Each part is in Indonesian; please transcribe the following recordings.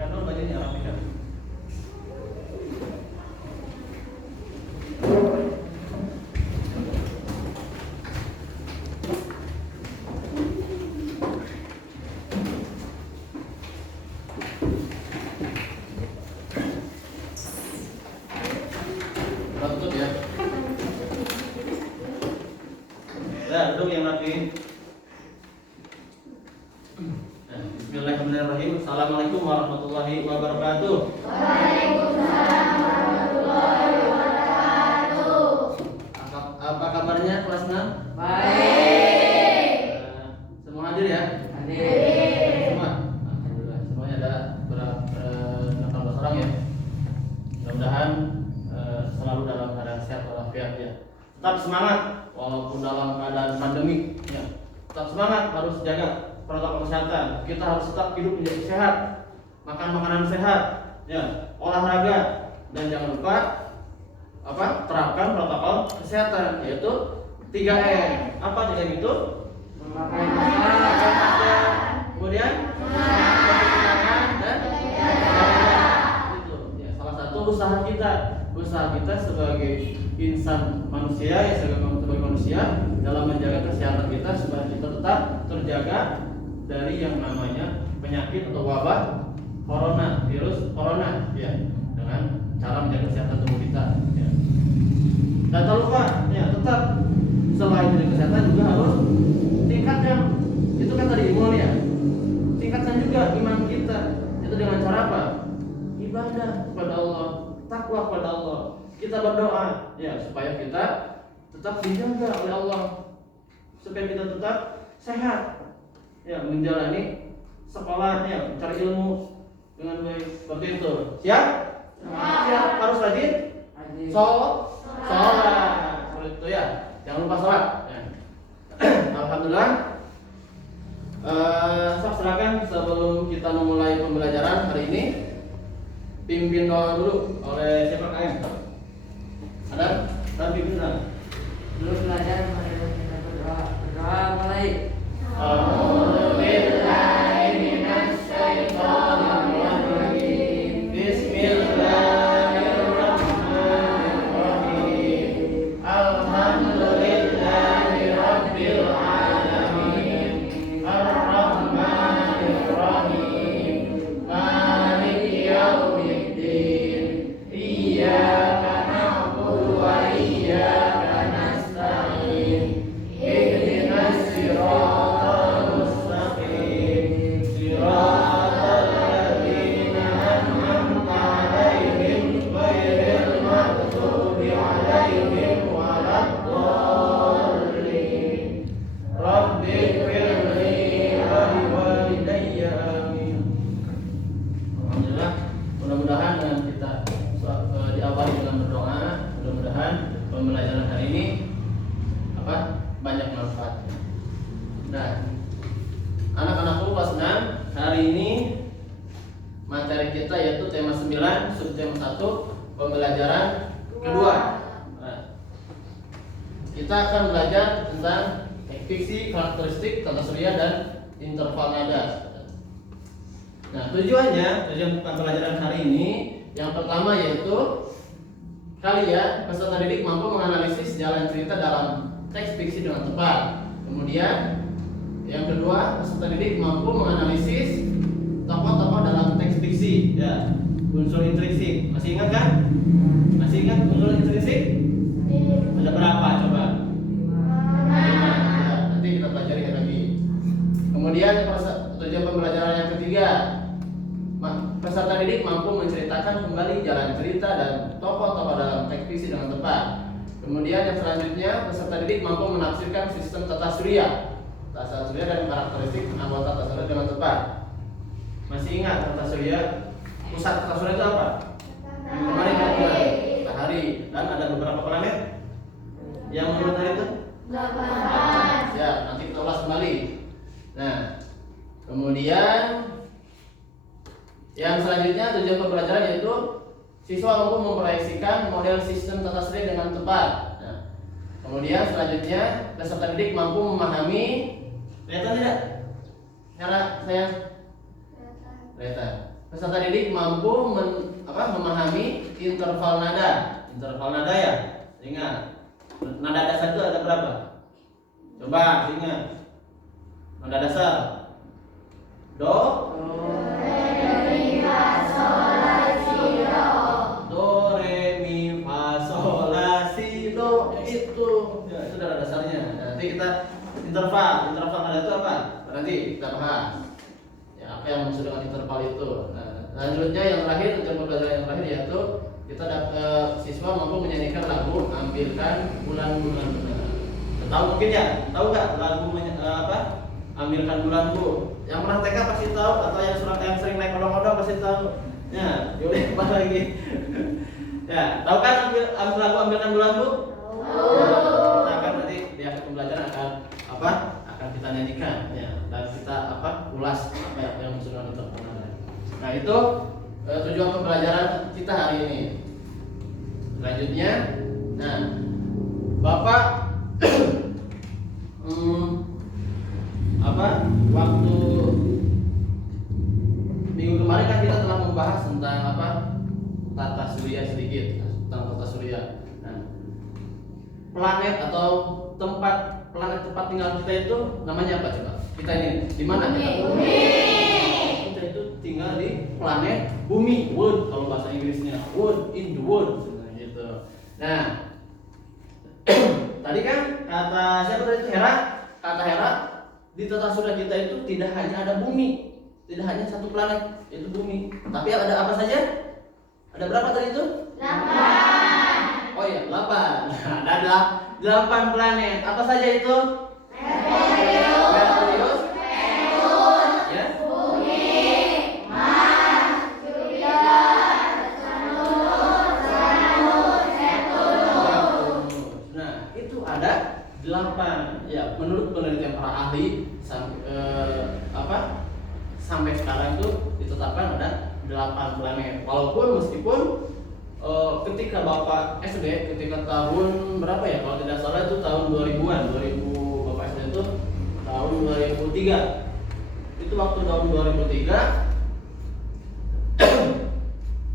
rapikan dulu bajunya, rapikan. Tutup ya. Ya, duduk yang rapi. Bismillahirrahmanirrahim. Assalamualaikum warahmatullahi wabarakatuh. Waalaikumsalam warahmatullahi wabarakatuh. Apa kabarnya kelas 6? Baik. Semua hadir ya? Hadir. Semua? Alhamdulillah. Semuanya ada berapa 18 orang ya. Mudah-mudahan selalu dalam keadaan sehat walafiat ya. Tetap semangat walaupun dalam keadaan pandemi ya. Tetap semangat, harus jaga protokol kesehatan. Kita harus tetap hidup menjadi sehat, makan makanan sehat, ya, olahraga, dan jangan lupa terapkan protokol kesehatan, yaitu 3M. Apa 3M itu? Memakai masker, kemudian mencuci tangan dan itu. Ya, salah satu usaha kita sebagai insan manusia ya, sebagai manusia dalam menjaga kesehatan kita supaya kita tetap terjaga dari yang namanya penyakit atau wabah corona, virus corona ya, dengan cara menjaga kesehatan tubuh kita ya. Dan tak lupa ya, tetap selain menjaga kesehatan juga harus tingkatkan, itu kan tadi imun ya, tingkatkan juga iman kita. Itu dengan cara apa? Ibadah kepada Allah, takwa kepada Allah. Kita berdoa ya supaya kita tetap dijaga oleh Allah, supaya kita tetap sehat ya, menjalani sekolah ya, mencari ilmu dengan baik. Seperti itu. Siap? Siap. Harus rajin sholat. Seperti itu ya. Jangan lupa sholat ya. Alhamdulillah. Saya serahkan sebelum kita memulai pembelajaran hari ini, pimpin doa dulu oleh siapa KM? Ada? Dan pimpin doa. Dulu belajar mari kita berdoa. Berdoa mulai. Pembelajaran hari ini banyak manfaatnya. Nah, anak-anakku kelas 6, hari ini materi kita yaitu tema 9, subtema 1, pembelajaran kedua. Nah, kita akan belajar tentang fiksi, karakteristik, tata surya, dan interval nada. Nah, tujuan pembelajaran hari ini yang pertama yaitu kalian peserta didik mampu menganalisis jalan cerita dalam teks fiksi dengan tepat. Kemudian yang kedua, peserta didik mampu menganalisis tokoh-tokoh dalam teks fiksi ya. Unsur intrinsik, masih ingat kan? Masih ingat unsur intrinsik? Ada berapa coba? 5 ya, nanti kita pelajari lagi. Kemudian tujuan pembelajaran yang ketiga, peserta didik mampu menceritakan kembali jalan cerita dan tokoh-tokoh dalam teks fiksi dengan tepat. Kemudian yang selanjutnya, peserta didik mampu menafsirkan sistem tata surya dan karakteristik anggota tata surya dengan tepat. Masih ingat tata surya? Pusat tata surya itu apa? Kemarin matahari. Dan ada beberapa planet yang menurut itu 8. Ya, nanti kita ulas kembali. Nah, kemudian yang selanjutnya tujuan pembelajaran yaitu siswa mampu memproyeksikan model sistem tata surya dengan tepat. Nah, kemudian selanjutnya peserta didik mampu memahami, kelihatan tidak? Cara saya kelihatan. peserta didik mampu memahami interval nada. Interval nada ya, ingat. Nada dasar itu ada berapa? Coba ingat. Nada dasar. Do, Re, mi, fa, sol, la, si, do. do, re, mi, fa, sol, la, si, do. Itu nada dasarnya. Nanti kita interval nada itu apa? Nanti kita bahas. Ya, apa yang maksud dengan interval itu? Nah, selanjutnya yang terakhir, untuk pelajaran yang terakhir yaitu kita siswa mampu menyanyikan lagu Ambilkan Bulan-Bulan. Tahu mungkin ya? Tahu nggak lagu Ambilkan Bulanku? Yang pernah TK pasti tahu, atau yang sering naik odong-odong pasti tahu. Ya, yaudah apa lagi? Ya, tahu kan lagu Ambilkan Bulanku? Tahu. Kita akan nanti di akhir pembelajaran akan kita nyanyikan, ya, dan kita ulas apa yang sudah diterangkan. Nah itu tujuan pembelajaran kita hari ini. Selanjutnya, nah Bapak waktu minggu kemarin kan kita telah membahas tentang tata surya sedikit, tentang tata surya. Nah, planet atau planet tempat tinggal kita itu namanya apa coba? Kita ini di mana kita? Bumi. Kita itu tinggal di planet bumi, world kalau bahasa Inggrisnya, world in the world gitu. Nah, tadi kan kata siapa tadi itu kata Hera di tata surya kita itu tidak hanya ada bumi, tidak hanya satu planet yaitu bumi, tapi ada apa saja? Ada berapa tadi itu? 8. Oh iya, 8. Nah, ada 8 planet. Apa saja itu? Merkurius, Venus, ya. Bumi, Mars, Jupiter, Saturnus, Neptunus. Nah, itu ada 8. Ya, menurut penelitian para ahli sampai sekarang itu ditetapkan ada 8 planet. Walaupun meskipun ketika Bapak SD, ketika tahun berapa ya? Kalau tidak salah itu tahun 2000-an, Bapak SD itu tahun 2003. Itu waktu tahun 2003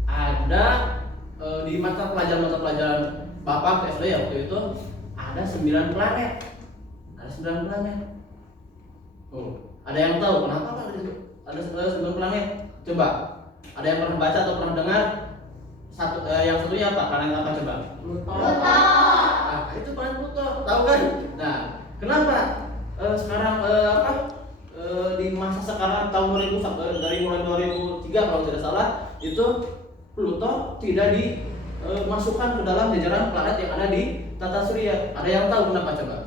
ada di mata pelajaran Bapak SD ya waktu itu ada 9 planet. Ada 9 planet. Ada yang tahu kenapa ada 9 planet? Coba. Ada yang pernah baca atau pernah dengar? Yang satunya apa? Planet apa coba? Pluto. Nah, itu planet Pluto. Tahu kan? Nah, kenapa sekarang di masa sekarang tahun 2000 dari mulai 2003 kalau tidak salah itu Pluto tidak dimasukkan ke dalam jajaran planet yang ada di tata surya. Ada yang tahu kenapa coba?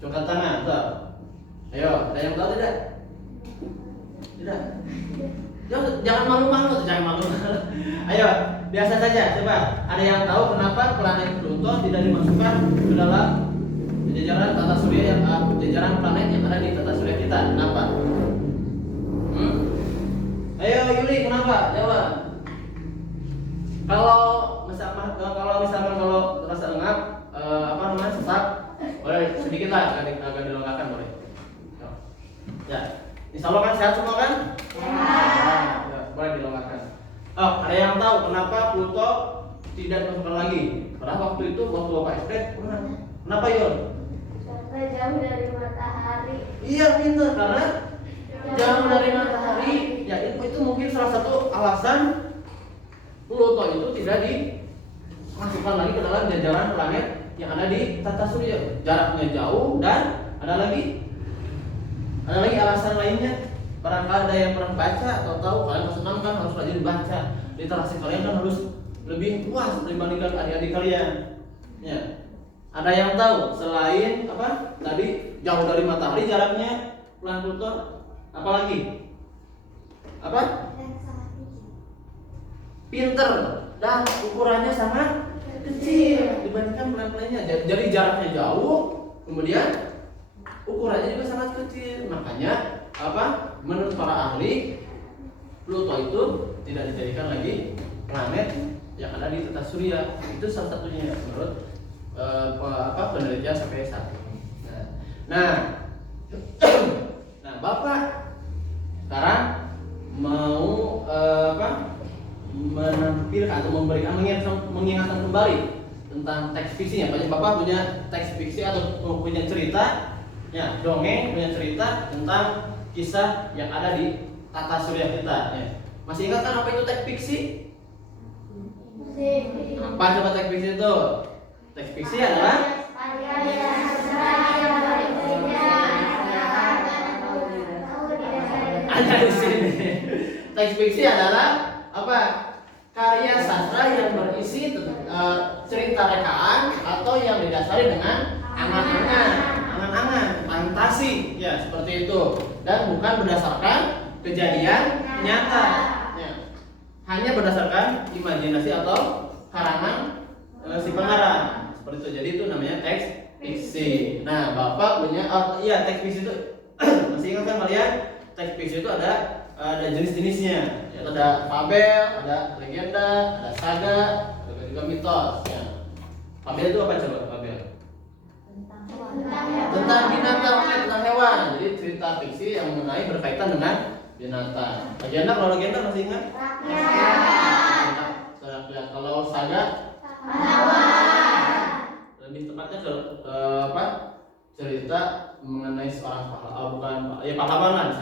Coba tangan, tahu? Ayo, ada yang tahu tidak? Tidak. Jangan malu-malu, Ayo, biasa saja. Coba, ada yang tahu kenapa planet Pluto tidak dimasukkan ke dalam jajaran tata surya jajaran planet yang ada di tata surya kita? Kenapa? Ayo Yuli, kenapa? Jawab. Kalau misalkan terasa engap, sesak, boleh sedikit lah agak dilonggarkan boleh. Ya, insya Allah kan sehat semua kan? Ya, boleh dilonggarkan. Oh, ada yang tahu kenapa Pluto tidak dimasukkan lagi? Padahal waktu itu waktu Bapak SD pernah. Kenapa Yul? Karena jauh dari matahari. Iya pintar, karena jauh dari matahari. Ya itu mungkin salah satu alasan Pluto itu tidak dimasukkan lagi ke dalam jajaran planet yang ada di tata surya. Jaraknya jauh dan ada lagi alasan lainnya. Barangkali ada yang pernah baca atau tahu, kalian harus senang kan, harus rajin baca. Literasi kalian kan harus lebih luas dibandingkan adik-adik kalian. Ya. Ada yang tahu selain apa? Tadi jauh dari matahari jaraknya planet Pluto, apa lagi? Apa? Pinter dan ukurannya sangat kecil dibandingkan planet lainnya. Jadi jaraknya jauh, kemudian ukurannya juga sangat kecil. Makanya apa? Menurut para ahli, Pluto itu tidak dijadikan lagi planet yang ada di tata surya. Itu salah satunya menurut penelitian sampai saat ini. Nah, Bapak sekarang mau menampilkan atau memberikan mengingatkan kembali tentang teks fiksinya. Bapak punya teks fiksi atau punya cerita, ya dongeng, punya cerita tentang kisah yang ada di tata surya kita. Ya. Masih ingat kan apa itu teks fiksi? Apa coba teks fiksi itu? Teks fiksi adalah ada di sini. Teks fiksi adalah apa? Karya sastra yang berisi cerita rekaan atau yang didasari dengan angan-angan, fantasi, ya seperti itu, dan bukan berdasarkan kejadian nyata, ya. Hanya berdasarkan imajinasi atau karangan si pengarang, seperti itu. Jadi itu namanya teks fiksi. Nah, Bapak punya, iya teks fiksi itu masih ingat kan kalian? Teks fiksi itu ada jenis-jenisnya. Ya, ada fabel, ada legenda, ada saga, ada juga mitos. Ya. Fabel itu apa coba? Fabel tentang binatang, tentang hewan. Jadi cerita fiksi yang mengenai berkaitan dengan binatang. Legenda, kalau legenda masih ingat? Rakyat. Kalau saga? Lebih tepatnya ke apa? Cerita mengenai seorang pahlawan lah,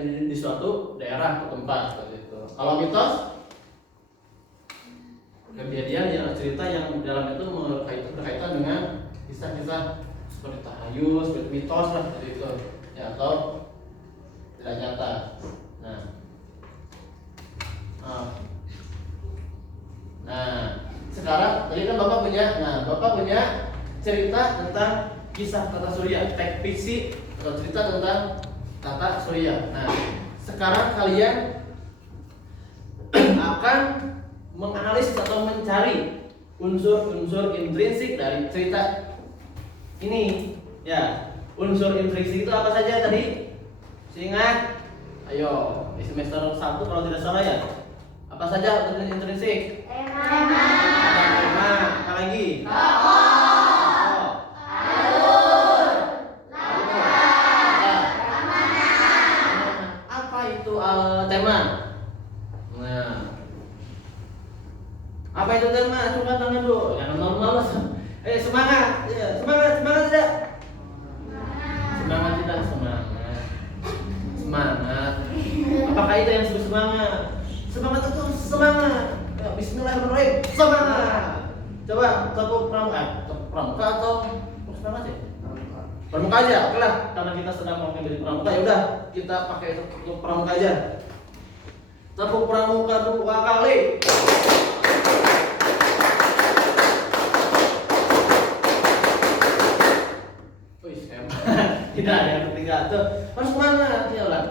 di suatu daerah atau tempat seperti itu. Kalau mitos, kejadian yang cerita yang dalam itu berkaitan dengan kisah-kisah seperti tahayul, seperti mitos lah seperti itu, ya, atau tidak nyata. Nah, sekarang tadi kan Bapak punya cerita tentang kisah tata surya, teks fiksi atau cerita tentang tata surya. Nah, sekarang kalian akan menganalisis atau mencari unsur-unsur intrinsik dari cerita ini. Ya, unsur intrinsik itu apa saja tadi? Ingat? Ayo, di semester 1 kalau tidak salah ya. Apa saja unsur intrinsik? Tema. Apa lagi? Tema. Nah, apa itu tema? Coba tangan dulu. Jangan malas. Semangat. Ya, semangat tidak? Semangat. Apakah itu yang disebut semangat? Semangat itu semangat. Ya, bismillahirrahmanirrahim. Semangat. Coba tepuk pramuka atau semangat ya? Pramuka aja, oke lah. Karena kita sedang mau menjadi pramuka, ya udah kita pakai untuk pramuka aja. Tepuk pramuka 2 kali. Wih, tidak ada yang ketiga tuh. Harus semangat ya ulang.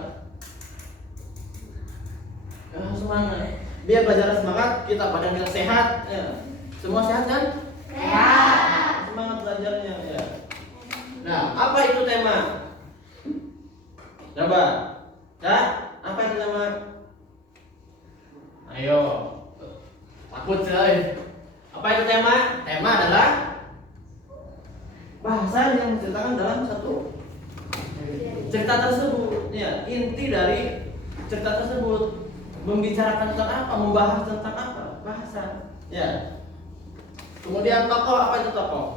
Semangat. Biar belajar semangat, badan kita sehat. Ya. Semua sehat kan? Sehat. Semangat belajarnya ya. Nah, apa itu tema? Coba. Apa itu tema? Ayo. Takut coy. Apa itu tema? Tema adalah bahasa yang menceritakan dalam satu cerita tersebut. Ya, inti dari cerita tersebut membicarakan tentang apa, membahas tentang apa? Bahasa. Ya. Kemudian tokoh, apa itu tokoh?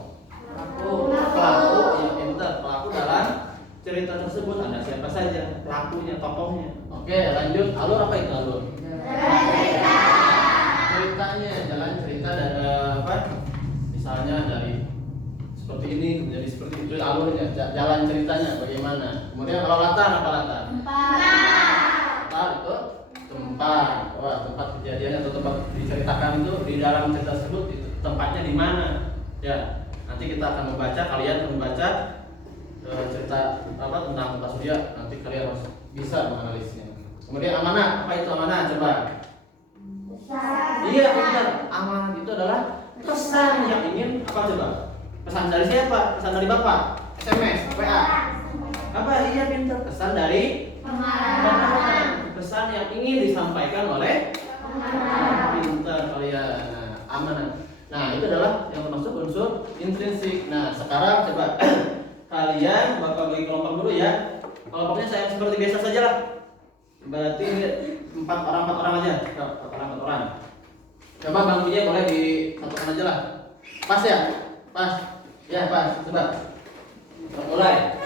Pelaku, ya pintar. Pelaku dalam cerita tersebut ada siapa saja? Pelakunya, tokohnya. Oke, lanjut. Alur, apa itu alur? Ceritanya, jalan cerita dari apa? Misalnya dari seperti ini menjadi seperti itu alurnya, jalan ceritanya bagaimana. Kemudian kalau latar, apa latar? Latar itu tempat. Wah, tempat kejadian atau tempat diceritakan itu di dalam cerita tersebut itu tempatnya di mana? Ya, nanti kita akan membaca, kalian akan membaca cerita apa tentang tata surya. Nanti kalian harus bisa menganalisnya. Kemudian amanah, apa itu amanah? Coba. Iya benar, amanah itu adalah pesan yang ingin apa coba? Pesan dari siapa? Pesan dari Bapak? SMS, WA? Apa? Iya pintar. Pesan dari pengarang. Pesan yang ingin disampaikan oleh pintar kalian. Nah, amanah. Nah, itu adalah yang termasuk unsur intrinsik. Nah, sekarang coba kalian Bapak bagi kelompok dulu ya. Kelompoknya saya seperti biasa saja lah. Berarti 4 orang aja. 4 orang kotoran. Coba bangkunya boleh disatukan aja lah. Pas ya? Pas. Ya, pas. Coba. Mulai.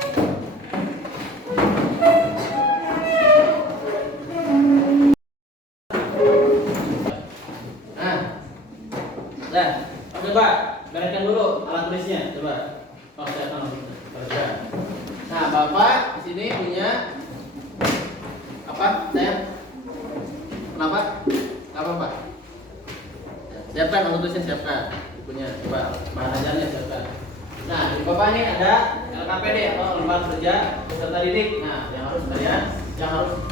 Nah. Dah. Coba bereskan dulu alat tulisnya. Coba. Oh, saya akan kerja. Nah, Bapak di sini punya apa? Saya. Kenapa? Apa, Pak? Siapkan alat tulisnya, siapkan. Punya coba bahan ajarnya siapkan. Nah, di Bapak ini ada LKPD atau lembar kerja peserta didik. Nah, yang harus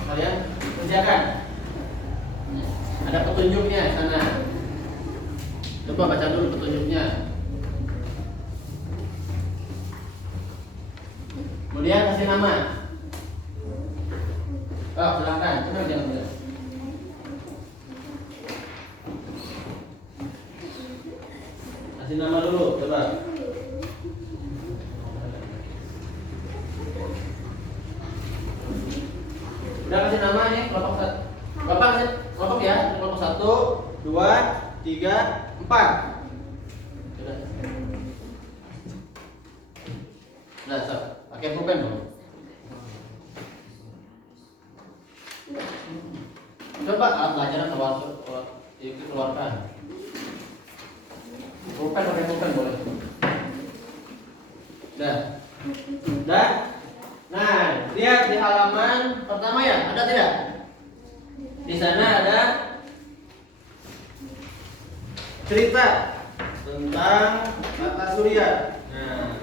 kalian kerjakan. Ada petunjuknya di sana. Coba baca dulu petunjuknya. Kemudian kasih nama. Oh, silakan. Coba jangan. Kasih nama dulu, coba. Udah kasih nama nih kelompok satu. Bapak kasih kelompok ya, kelompok 1, 2, 3, 4. Udah, so. Pakai pulpen dulu. Coba alat belajar keluarkan. Pulpen pakai pulpen boleh. Udah. Udah. Nah, lihat di halaman pertama ya, ada tidak? Di sana ada cerita tentang kata surya. Nah,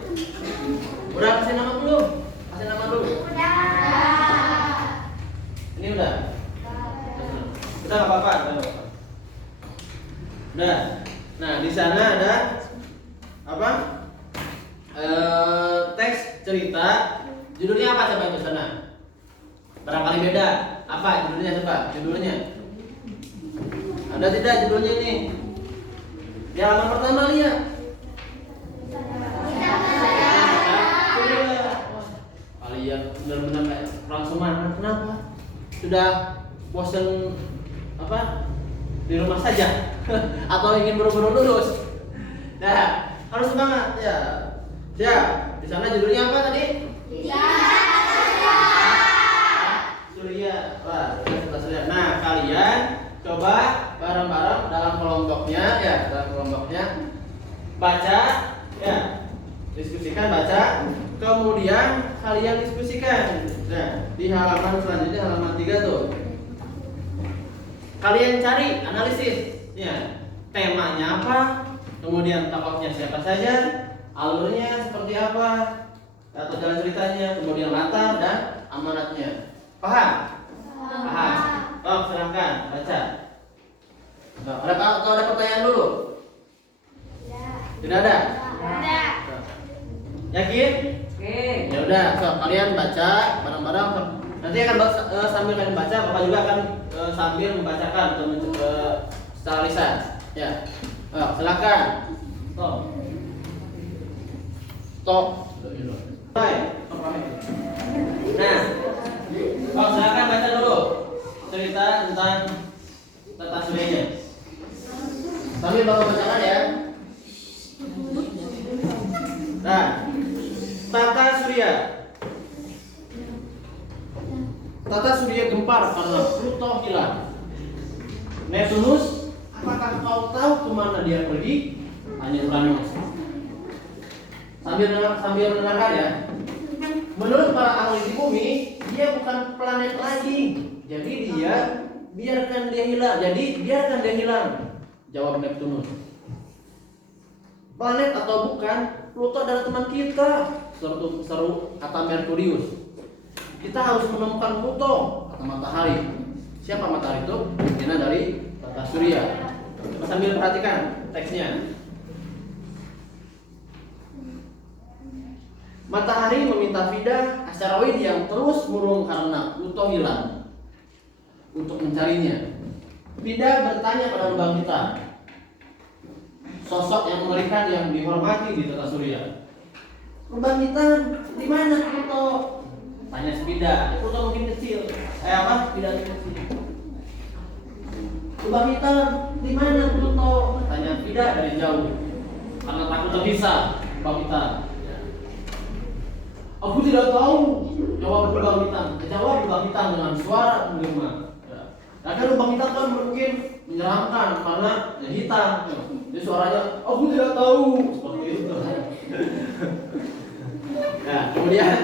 udah kasih nama belum? Kasih nama dulu. Ini udah. Udah nggak apa-apa. Udah. Nah, di sana ada apa? Teks cerita. Judulnya apa coba itu sana? Barangkali beda. Apa judulnya coba? Judulnya. Ada tidak judulnya nih? Di halaman pertama lihat. Kalian benar-benar kayak orang semangat. Kenapa? Sudah bosan apa? Di rumah saja atau ingin buru-buru lulus? Nah, harus semangat ya. Siap. Di sana judulnya apa tadi? Surya. Wah, cerita surya. Nah, kalian coba bareng-bareng dalam kelompoknya ya, baca ya. Diskusikan, baca. Kemudian kalian diskusikan. Nah, di halaman selanjutnya halaman 3 tuh. Kalian cari analisis ya. Temanya apa? Kemudian tokohnya siapa saja? Alurnya seperti apa? Atau jalan ceritanya, kemudian latar dan amanatnya. Paham? Paham. Oh, silahkan baca. Nah, ada pertanyaan dulu? Tidak ada? Yakin? Oke. Ya udah, so, kalian baca bareng-bareng. Nanti akan sambil kalian baca, Bapak juga akan sambil membacakan secara lisan. Ya. Silakan. Tok. Baik. Nah, silakan baca dulu cerita tentang tata suryanya. Sambil Bapak bacakan ya. Nah, tata surya. Tata surya gempar karena Pluto hilang. Neptunus, apakah kau tahu kemana dia pergi? Tanya Uranus. Sambil mendengarkan ya. Menurut para ahli di bumi, dia bukan planet lagi. Jadi biarkan dia hilang. Jawab Neptunus. Planet atau bukan, Pluto adalah teman kita. Seru kata Merkurius. Kita harus menemukan Pluto, kata Matahari. Siapa Matahari itu? Bagian dari tata surya. Sambil perhatikan teksnya. Matahari meminta Vida, asteroid yang terus murung karena Pluto hilang, untuk mencarinya. Vida bertanya pada lubang hitam, sosok yang mengerikan yang dihormati di tata surya. Lubang hitam, di mana Pluto? Tanya si Vida. Pluto mungkin kecil. Vida mungkin kecil. Lubang hitam di mana Pluto? Tanya Fida dari jauh. Karena takut terpisah lubang hitam. Ya. Aku tidak tahu. Jawab lubang hitam. Jawab lubang hitam dengan suara menggema. Ya. Karena lubang hitam kan mungkin menyeramkan karena ya, hitam. Ya. Jadi suaranya, aku tidak tahu. Seperti itu. Nah, kemudian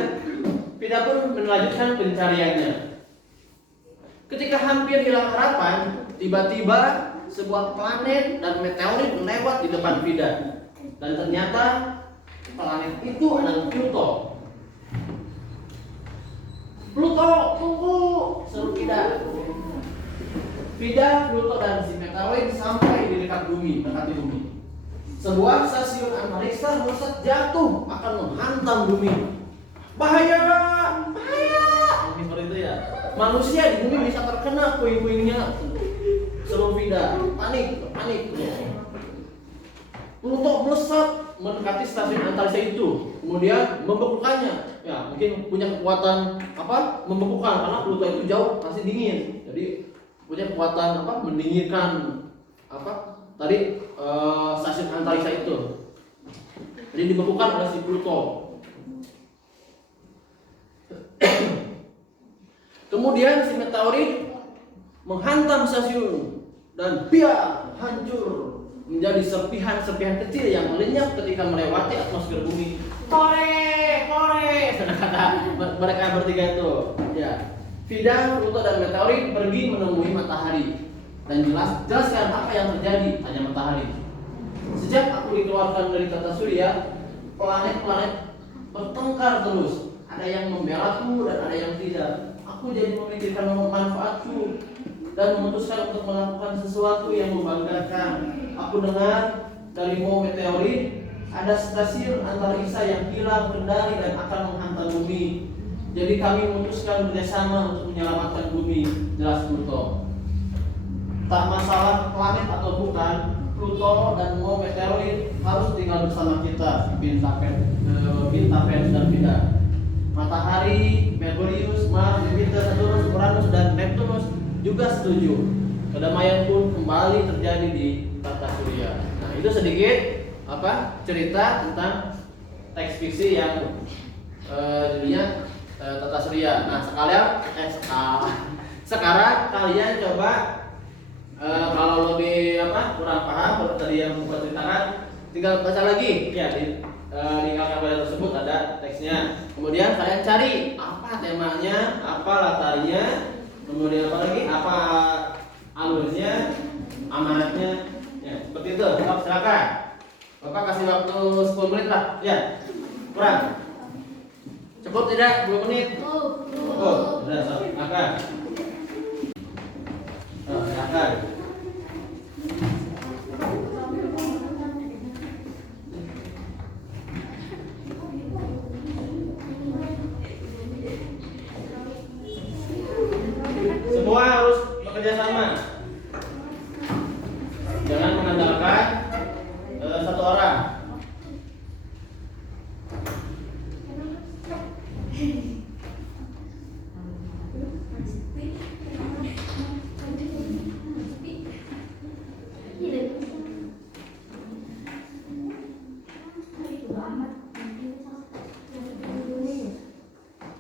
Fida pun melanjutkan pencariannya. Ketika hampir hilang harapan, tiba-tiba sebuah planet dan meteorit lewat di depan Fida. Dan ternyata planet itu adalah Pluto. Pluto, tunggu! Seru Fida. Fida, Pluto, dan si meteorit sampai di dekat bumi, mendekati bumi. Sebuah stasiun antariksa melesat jatuh akan menghantam bumi. Bahaya! Bahaya! Mungkin seperti itu ya. Manusia di bumi bisa terkena puing-puingnya. Seru Fida, panik. Pluto melesat mendekati stasiun antariksa itu, kemudian membekukannya. Ya, mungkin punya kekuatan apa? Membekukan karena Pluto itu jauh masih dingin. Jadi punya kekuatan apa? Mendinginkan apa? Tadi stasiun antariksa itu. Jadi dibekukan oleh si Pluto. Kemudian si meteorit menghantam stasiun dan biar hancur menjadi serpihan-serpihan kecil yang melenyap ketika melewati atmosfer bumi. Kore, kata mereka bertiga itu. Ya, Fida, Pluto, dan meteorit pergi menemui matahari dan jelaskan apa yang terjadi. Tanya matahari. Sejak aku dikeluarkan dari tata surya, planet-planet bertengkar terus. Ada yang membelaku dan ada yang tidak. Aku jadi memikirkan manfaatku dan memutuskan untuk melakukan sesuatu yang membanggakan. Aku dengar dari meteorit ada stasiun antariksa yang hilang kendali dan akan menghantam bumi. Jadi kami memutuskan bersama untuk menyelamatkan bumi. Jelas Pluto. Tak masalah planet atau bukan, Pluto dan meteorit harus tinggal bersama kita. Bintang Venus dan Fida. Matahari, Merkurius, Mars, Jupiter, Saturnus, Uranus, dan Neptunus juga setuju. Kedamaian pun kembali terjadi di tata surya. Nah, itu sedikit apa cerita tentang teks fiksi yang judulnya tata surya. Nah, sekarang kalian coba kalau lebih kurang paham seperti tadi yang buat ceritakan, tinggal baca lagi ya di kakak tersebut ada teksnya. Kemudian kalian cari apa temanya, apa latarnya, kemudian apa lagi, apa alurnya, amanatnya, ya seperti itu. Silakan. Bapak kasih waktu 10 menit lah, ya. Kurang? Cukup tidak? 10 menit? Cukup. Sudah, silakan. Silakan. Semua harus bekerja sama. Jangan mengandalkan satu orang.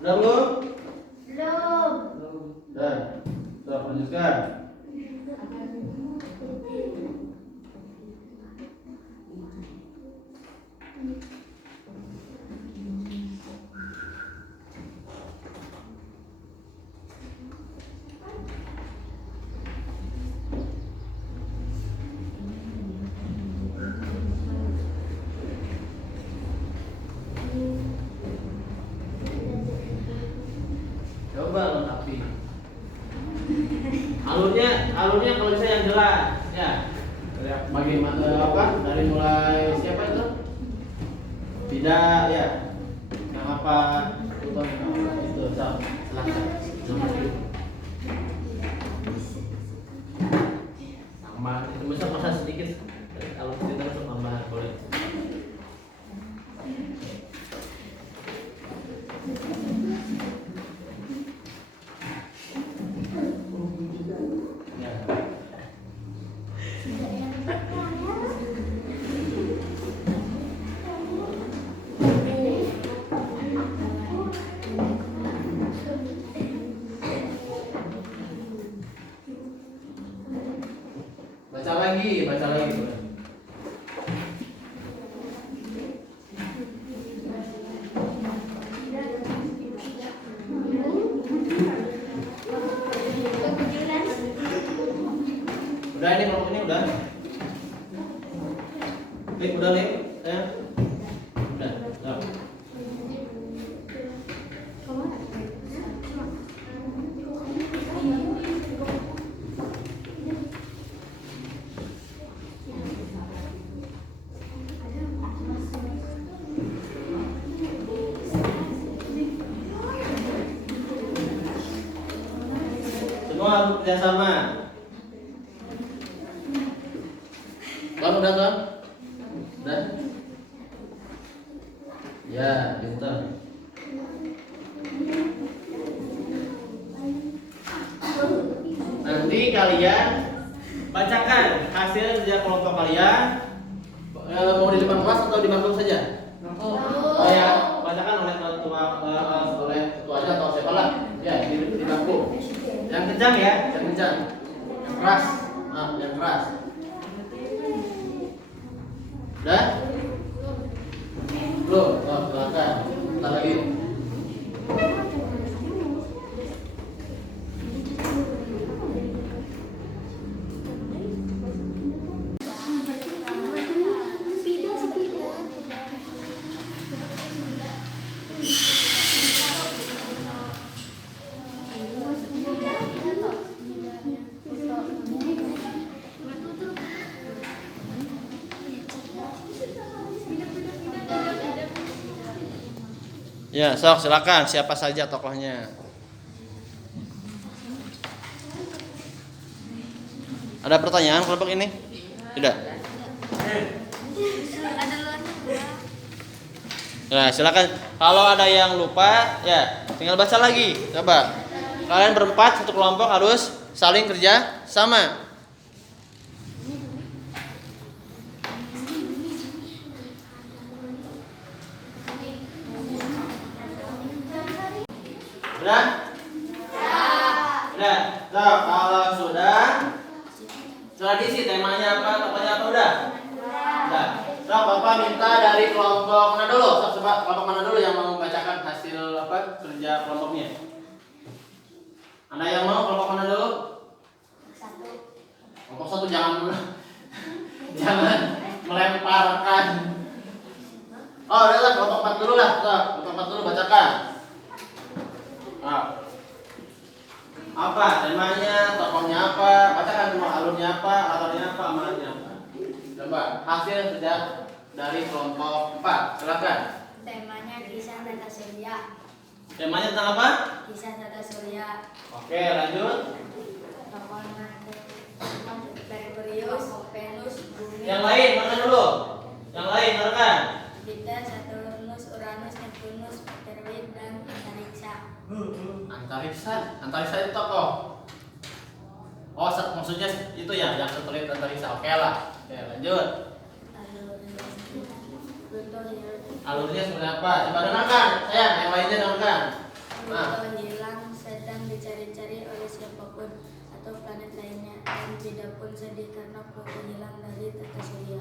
Udah belum? Belum. Udah. Sudah lanjutkan. Coba lengkapi. Alurnya kalau bisa yang jelas, ya. Bagaimana dari mulai siapa itu? Tidak, ya. Yang apa? Itu silakan. Tambah, itu bisa masa sedikit. Kalau kita untuk tambahan boleh. Ya. Baca lagi, baca lagi. Udah ini kelompok ini udah. Lip udah lip, ya. Udah. Udah. Semua harus kerjasama. Bang udah kan? Udah? Ya, pintar. Nanti kalian bacakan hasil kerja kelompok kalian. Mau di depan kelas atau di bangku saja? Oh ya, bacakan oleh ketuanya atau siapa lah. Ya, di bangku. Yang kencang ya, yang kencang. Yang keras. Yang keras. Udah? Belum? Oh, silakan. Bentar lagi. Ya, sok silakan siapa saja tokohnya. Ada pertanyaan kelompok ini? Tidak. Nah, silakan. Kalau ada yang lupa, ya tinggal baca lagi. Coba. Kalian berempat satu kelompok harus saling kerja sama. Sudah? Sudah. So, kalau sudah, tradisi temanya apa? Tokohnya apa? Udah? Udah. So, Bapak minta dari kelompok mana dulu? So, coba kelompok mana dulu yang mau membacakan hasil apa kerja kelompoknya? Anda yang mau kelompok mana dulu? Kelompok satu jangan jangan melemparkan. Oh, udahlah kelompok 4 dulu lah. So, kelompok 4 dulu bacakan. Apa temanya, tokohnya apa, bacakan semua alurnya apa, latarnya apa, amanatnya apa. Coba hasil kerja dari kelompok 4, silakan. Temanya kisah tata surya. Temanya tentang apa? Kisah tata surya. Oke, lanjut. Tokohnya Merkurius, Venus, Bumi. Yang lain mana dulu? Yang lain, silakan. Jupiter, Saturnus, Uranus, Neptunus, Asteroid, dan antariksa. Antariksa itu tokoh. Oh, maksudnya itu ya, yang satelit antariksa. Oke lah. Oke, lanjut. Alurnya seperti apa? Coba dengarkan, sayang. Yang lainnya dengarkan. Pluto hilang sedang dicari-cari oleh siapapun atau planet lainnya, dan tidak pun sedih karena Pluto hilang dari tata surya,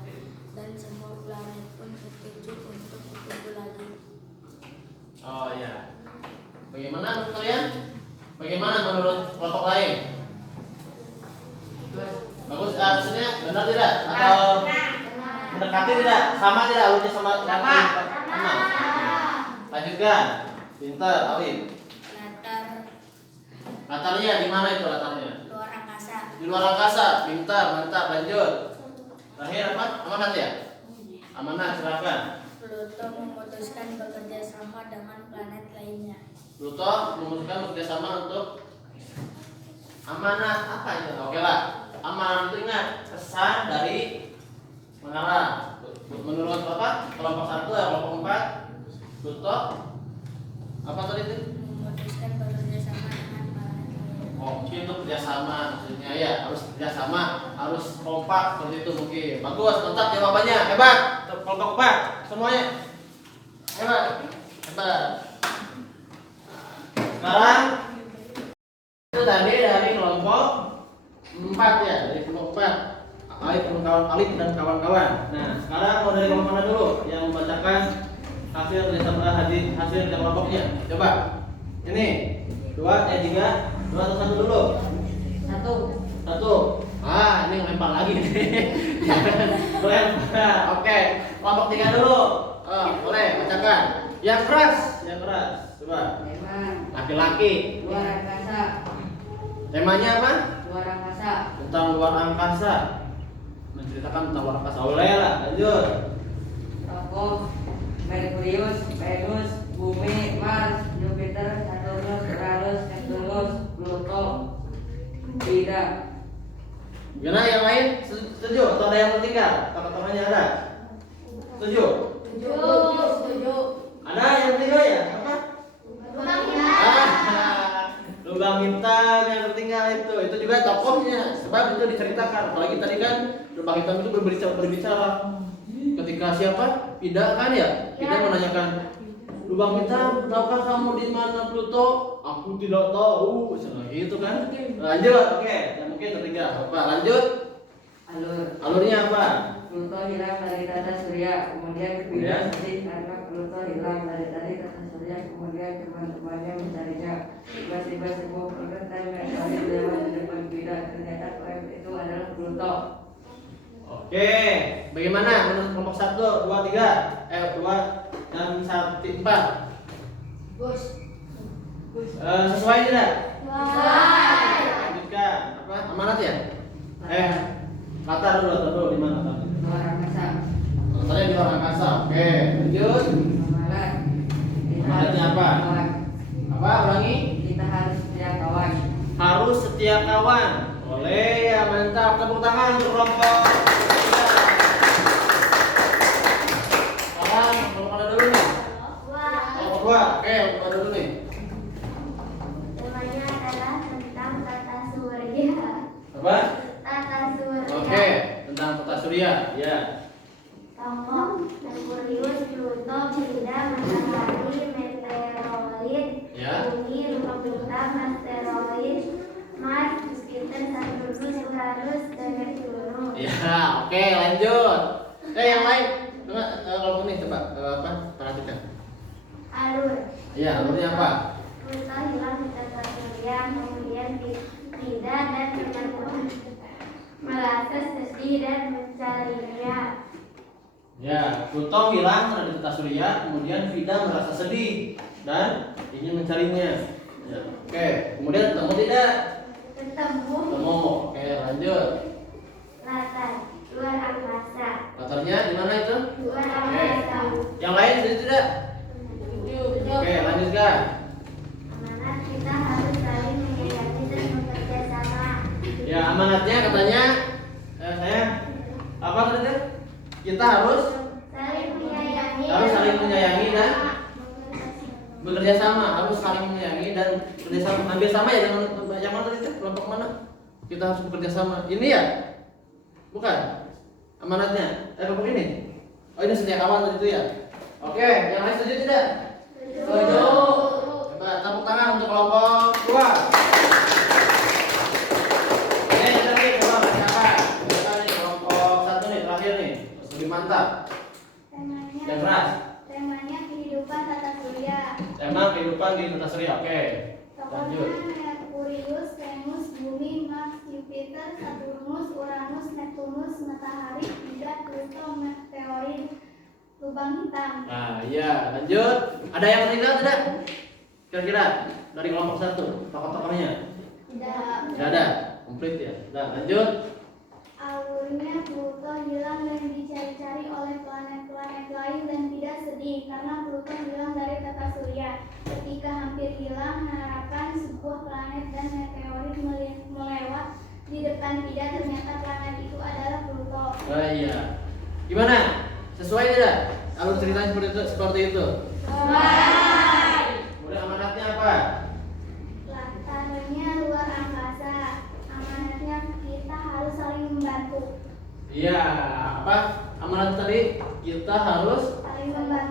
dan semua planet pun setuju untuk berkumpul lagi. Oh ya. Bagaimana menurut kalian? Bagaimana menurut kelompok lain? Bagus, maksudnya benar tidak? Atau mendekati tidak? Sama tidak alurnya sama? Sama. Lanjutkan. Pintar, Alin. Latarnya di mana itu latarnya? Luar angkasa. Di luar angkasa. Pintar, mantap. Lanjut. Terakhir apa? Amanat ya? Amanat, silakan. Pluto memutuskan bekerja sama dengan planet lainnya. Pluto memutuskan bekerjasama untuk amanat apa itu? Oke lah, amanat itu ingat pesan dari mengarah. Menurut Bapak kelompok 1 ya kelompok 4 Pluto apa tadi itu? Memutuskan bekerja sama dengan planet lainnya. Oh, mungkin itu kerjasama maksudnya ya harus kerjasama, harus kompak seperti itu mungkin. Bagus, mantap jawabannya, hebat. Kelompok 4 semuanya hebat, hebat. Sekarang itu tadi dari kelompok 4 ya, dari kelompok 4. Alif dan kawan-kawan. Nah, sekarang mau dari kelompok mana dulu yang membacakan hasil kerja kelompoknya? Coba. Ini 2, 3, 2 atau 1 dulu? 1. Ini lempar lagi nih. Lempar. Oke, kelompok 3 dulu. Boleh bacakan. Yang keras. Coba. Laki-laki. Luar angkasa. Temanya apa? Luar angkasa. Tentang luar angkasa. Menceritakan tentang luar angkasa. Boleh lah, lanjut. Tokoh Merkurius, Venus, Bumi, Mars, Jupiter, Saturnus, Uranus, Neptunus, Pluto. Tidak. Gimana yang lain? Setuju? Atau ada yang tertinggal? Tokoh-tokohnya ada? Setuju? Setuju. Ada yang tertinggal ya? Apa? Lubang hitam yang tertinggal itu juga tokohnya. Sebab itu diceritakan. Apalagi tadi kan lubang hitam itu berbicara. Ketika siapa? Ida kan ya? Ida menanyakan, lubang hitam, tahukah kamu di mana Pluto? Aku tidak tahu. Gitu kan? Lanjut, oke. Yang mungkin tertinggal. Apa? Lanjut. Alurnya apa? Pluto hilang dari tata surya, kemudian Venus sedih karena Pluto hilang dari tata surya, kemudian teman-temannya mencarinya. Tiba-tiba sebuah planet dan meteorit lewat di depan Vida, ternyata planet itu adalah Pluto. Oke, bagaimana menurut kelompok 1, 2, 3? 2 dan 4. Sesuai tidak? Lanjutkan. Apa? Amanat ya? Kata dulu di mana tadi? Luar angkasa. Katanya di luar angkasa. Oke, lanjut. Amalan. Amalannya apa? Apa? Ulangi. Kita harus setia kawan. Harus setia kawan. Boleh ya, mantap. Tepuk tangan untuk kelompok. Sekarang kelompok mana dulu nih? Kelompok 2. Oke, kelompok mana dulu nih? Temanya adalah tentang tata surya. Apa? Tata surya. Oke, tentang tata surya. Ya. Tokoh Merkurius, Pluto, Vida, Matahari, meteoroid, Ya. Bumi, lubang hitam, asteroid, Mars, Jupiter, Saturnus, Uranus, dan Neptunus. Ya, oke, lanjut. Yang lain. Coba kelompok ini coba apa? Perhatikan. Alur. Ya, alurnya apa? Pluto hilang di tata surya, kemudian Vida dan teman-teman merasa sedih dan mencarinya. Ya, Pluto hilang karena di tata surya, kemudian Vida merasa sedih dan ingin mencarinya. Ya, oke, kemudian ketemu tidak? Ketemu Ketemu. Oke, lanjut. latar luar angkasa. Latarnya di mana itu? Luar Oke. angkasa. Yang lain setuju tidak? Oke, lanjutkan. Amanat kita harus saling menyayangi dan bekerja sama. Ya, amanatnya katanya saya apa tadi? Kita harus saling menyayangi dan bekerja sama, harus saling menyayangi dan bekerja sama. Hampir sama ya dengan yang mana tadi? Kelompok mana? Kita harus bekerja sama. Ini ya? Bukan? Amanatnya? Kelompok ini? Oh, ini setia kawan tadi itu ya? Oke, yang lain setuju tidak? Setuju. Coba tepuk tangan untuk kelompok 2. Tadi coba baca apa? Baca nih kelompok 1 nih, terakhir nih. Lebih mantap. Yang keras. Temanya kehidupan tata surya. Tema kehidupan di tata surya. Oke. Lanjut. Tokohnya Merkurius, Venus, Bumi, Mars, Jupiter, Saturnus, Uranus, Neptunus, Matahari, Vida, Pluto, meteorit, lubang hitam. Nah, iya, lanjut. Ada yang tertinggal tidak? Kira-kira dari kelompok 1, tokoh-tokohnya? Tidak ada. Komplit ya. Nah, lanjut. Alurnya Pluto hilang dan dicari-cari oleh planet-planet lain dan tidak sedih karena Pluto hilang dari tata surya. Ketika hampir hilang, harapan sebuah planet dan meteorit melewat di depan tidak, ternyata planet itu adalah Pluto. Nah, iya. Gimana? Sesuai tidak? Alur ceritanya seperti itu. Kemudian amanatnya apa? Latarnya luar angkasa. Amanatnya kita harus saling membantu. Iya, apa? Amanat tadi kita harus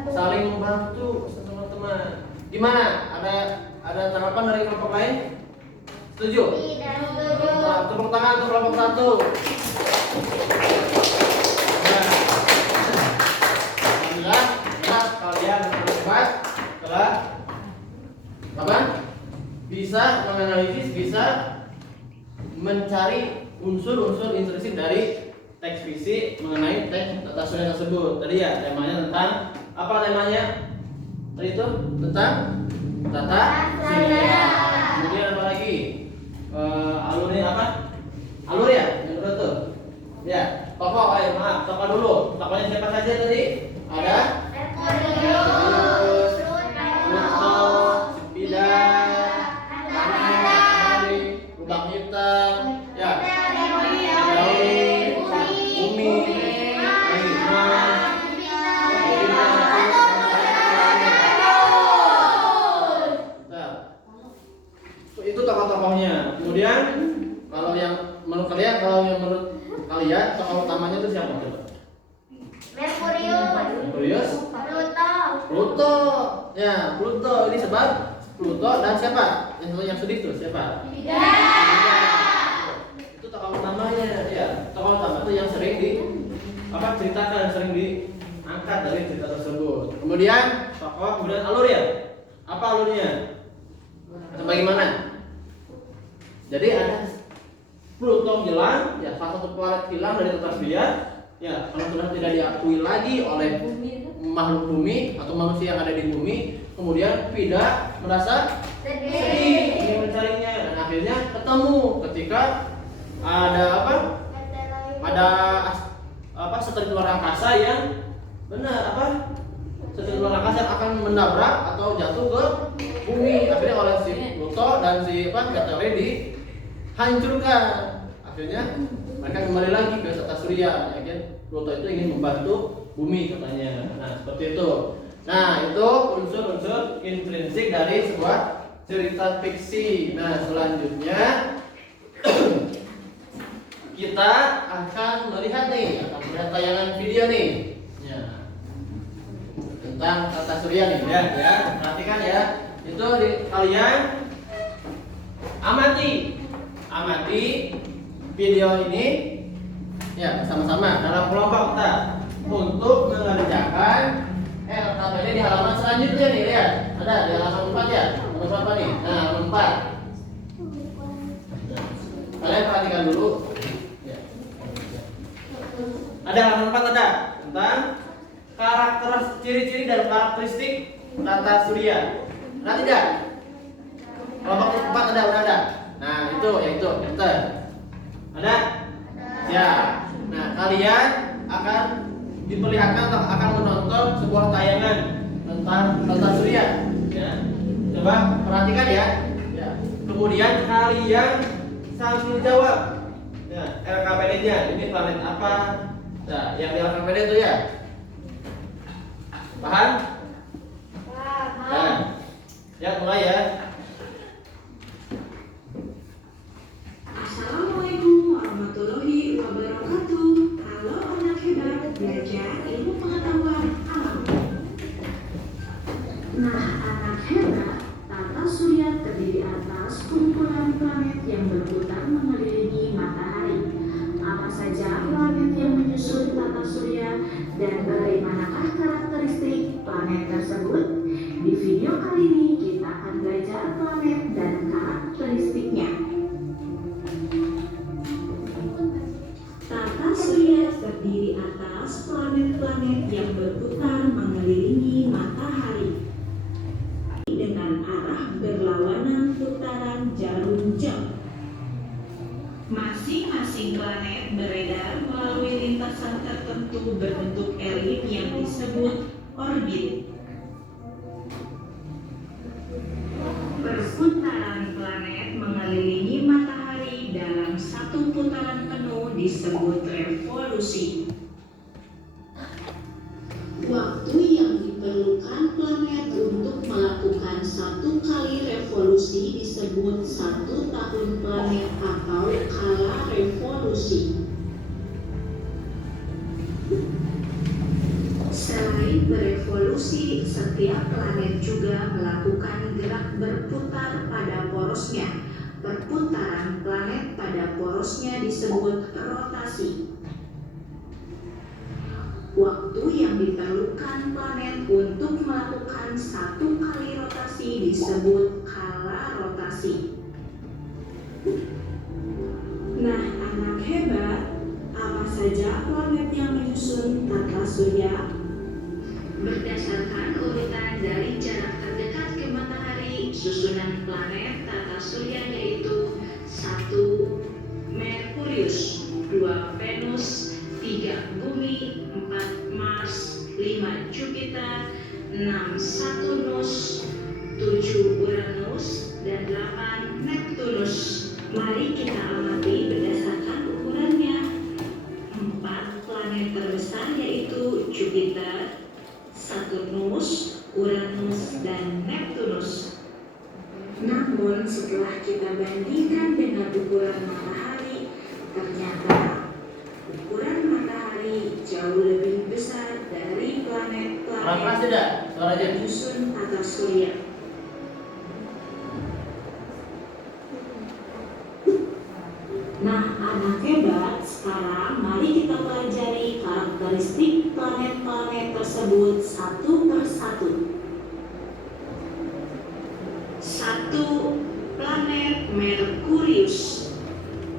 saling membantu teman-teman. Gimana? Ada tanggapan dari kelompok lain? Setuju? Tidak setuju. Tepuk tangan untuk kelompok 1. menganalisis bisa mencari unsur-unsur intrinsik dari teks fisik mengenai teks tata surya tersebut. Tadi ya temanya tentang apa temanya? Tadi itu tentang tata surya. Kemudian apa lagi? Alurnya apa? Alur ya? Yang kedua tuh. Ya, tokoh. Maaf, tokoh dulu. Tokohnya siapa saja tadi? Ada Merkurius, Pluto, Spidan, Matahari, lubang hitam, ya, Daun, Bumi, Mars, itu tokoh-tokohnya. Kemudian kalau yang menurut kalian tokoh utamanya itu siapa coba? Merkurius, Pluto. Ya, Pluto ini sebab Pluto dan siapa? Yang sedih tuh siapa? Itu tokoh utamanya. Ya, tokoh utama itu yang sering ceritakan, sering diangkat dari cerita tersebut. Kemudian tokoh, kemudian alur ya. Apa alurnya? Atau bagaimana? Jadi ada Pluto hilang, ya salah satu planet hilang dari tata surya. Ya, kalau sudah tidak diakui lagi oleh makhluk bumi atau manusia yang ada di bumi, kemudian tidak merasa sedih ingin mencarinya, dan akhirnya ketemu ketika ada satelit luar angkasa yang satelit luar angkasa yang akan menabrak atau jatuh ke bumi. Akhirnya oleh si Pluto dan si Meteorit dihancurkan. Akhirnya mereka kembali lagi ke tata surya. Ya kan? Pluto itu ingin membantu bumi katanya. Nah, seperti itu. Nah, itu unsur-unsur intrinsik dari sebuah cerita fiksi. Nah, selanjutnya kita akan melihat tayangan video nih. Ya. Tentang tata surya nih, ya. Perhatikan ya. Itu kalian amati video ini ya bersama-sama dalam kelompok kita untuk mengerjakan LKPD di halaman selanjutnya nih, lihat. Ada di halaman 4 ya. Halaman berapa nih? Nah, halaman 4. Kalian perhatikan dulu. Ya. Ada halaman 4 ada tentang ciri-ciri dan karakteristik tata surya. Ada tidak? Kelompok 4 udah ada. Nah, itu enter. Ada? Ya. Nah, kalian akan diperlihatkan atau akan menonton sebuah tayangan tentang tata surya. Ya. Coba perhatikan ya. Ya. Kemudian kalian sambil jawab. Ya, LKPD-nya ini planet apa? Nah, yang di LKPD itu ya. Paham? Nah, ya mulai ya. Assalamualaikum warahmatullahi wabarakatuh. Halo anak hebat, belajar ilmu pengetahuan alam. Nah, anak hebat, tata surya terdiri atas kumpulan planet yang berputar mengelilingi matahari. Apa saja planet yang menyusun tata surya dan bagaimanakah karakteristik planet tersebut? Di video kali ini kita akan belajar planet dan karakteristiknya. Tata surya terdiri atas planet-planet yang berputar mengelilingi matahari dengan arah berlawanan putaran jarum jam. Masing-masing planet beredar melalui lintasan tertentu berbentuk elip yang disebut orbit. Perputaran planet mengelilingi matahari dalam satu putaran penuh disebut revolusi. Waktu yang diperlukan planet untuk melakukan satu kali revolusi disebut 1 tahun planet atau kala revolusi. Selain berevolusi, setiap planet juga melakukan gerak berputar pada porosnya. Perputaran planet pada porosnya disebut rotasi. Waktu yang diperlukan planet untuk melakukan satu kali rotasi disebut kala rotasi. tata surya. Berdasarkan urutan dari jarak terdekat ke matahari, susunan planet tata surya yaitu 1. Merkurius, 2. Venus, 3. Bumi, 4. Mars, 5. Jupiter, 6. Saturnus, 7. Uranus, dan 8. Neptunus. Mari kita amati berdasarkan ukurannya. 4 planet terbesar yaitu Jupiter, Saturnus, Uranus, dan Neptunus. Namun setelah kita bandingkan dengan ukuran matahari, ternyata ukuran matahari jauh lebih besar dari Keras planet-planet tidak suaranya? menyusun tata surya. Nah, anak hebat, sekarang mari kita pelajari karakteristik planet-planet tersebut satu per satu. 1. Planet Merkurius.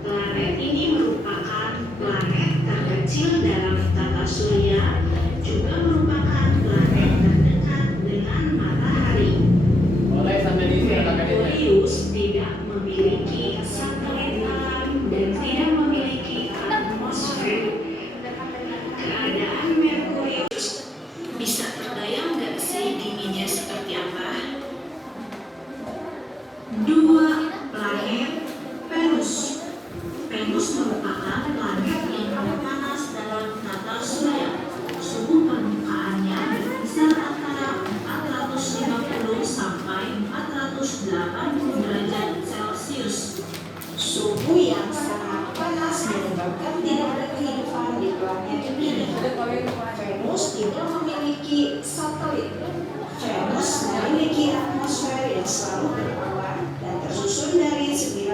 Planet ini merupakan planet terkecil dalam tata surya, juga merupakan planet terdekat dengan matahari. Boleh sampai di sini kakak Dede. Merkurius tidak memiliki satelit alam dan tidak memiliki atmosfer. Keadaan Merkurius bisa terbayang nggak sih dinginnya seperti apa? 2. Planet Venus. Venus merupakan planet yang panas dalam tata surya. Suhu permukaannya berkisar antara 450 sampai 480 derajat Celcius. Suhu yang sangat panas menyebabkan tidak ada kehidupan di planet ini. Venus tidak memiliki satelit. Venus memiliki atmosfer yang selalu berawan dan tersusun dari 96%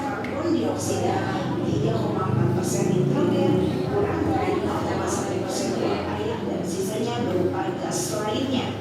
karbon dioksida, 3,4% nitrogen, kurang dari 0,1% air, dan sisanya berupa gas lainnya.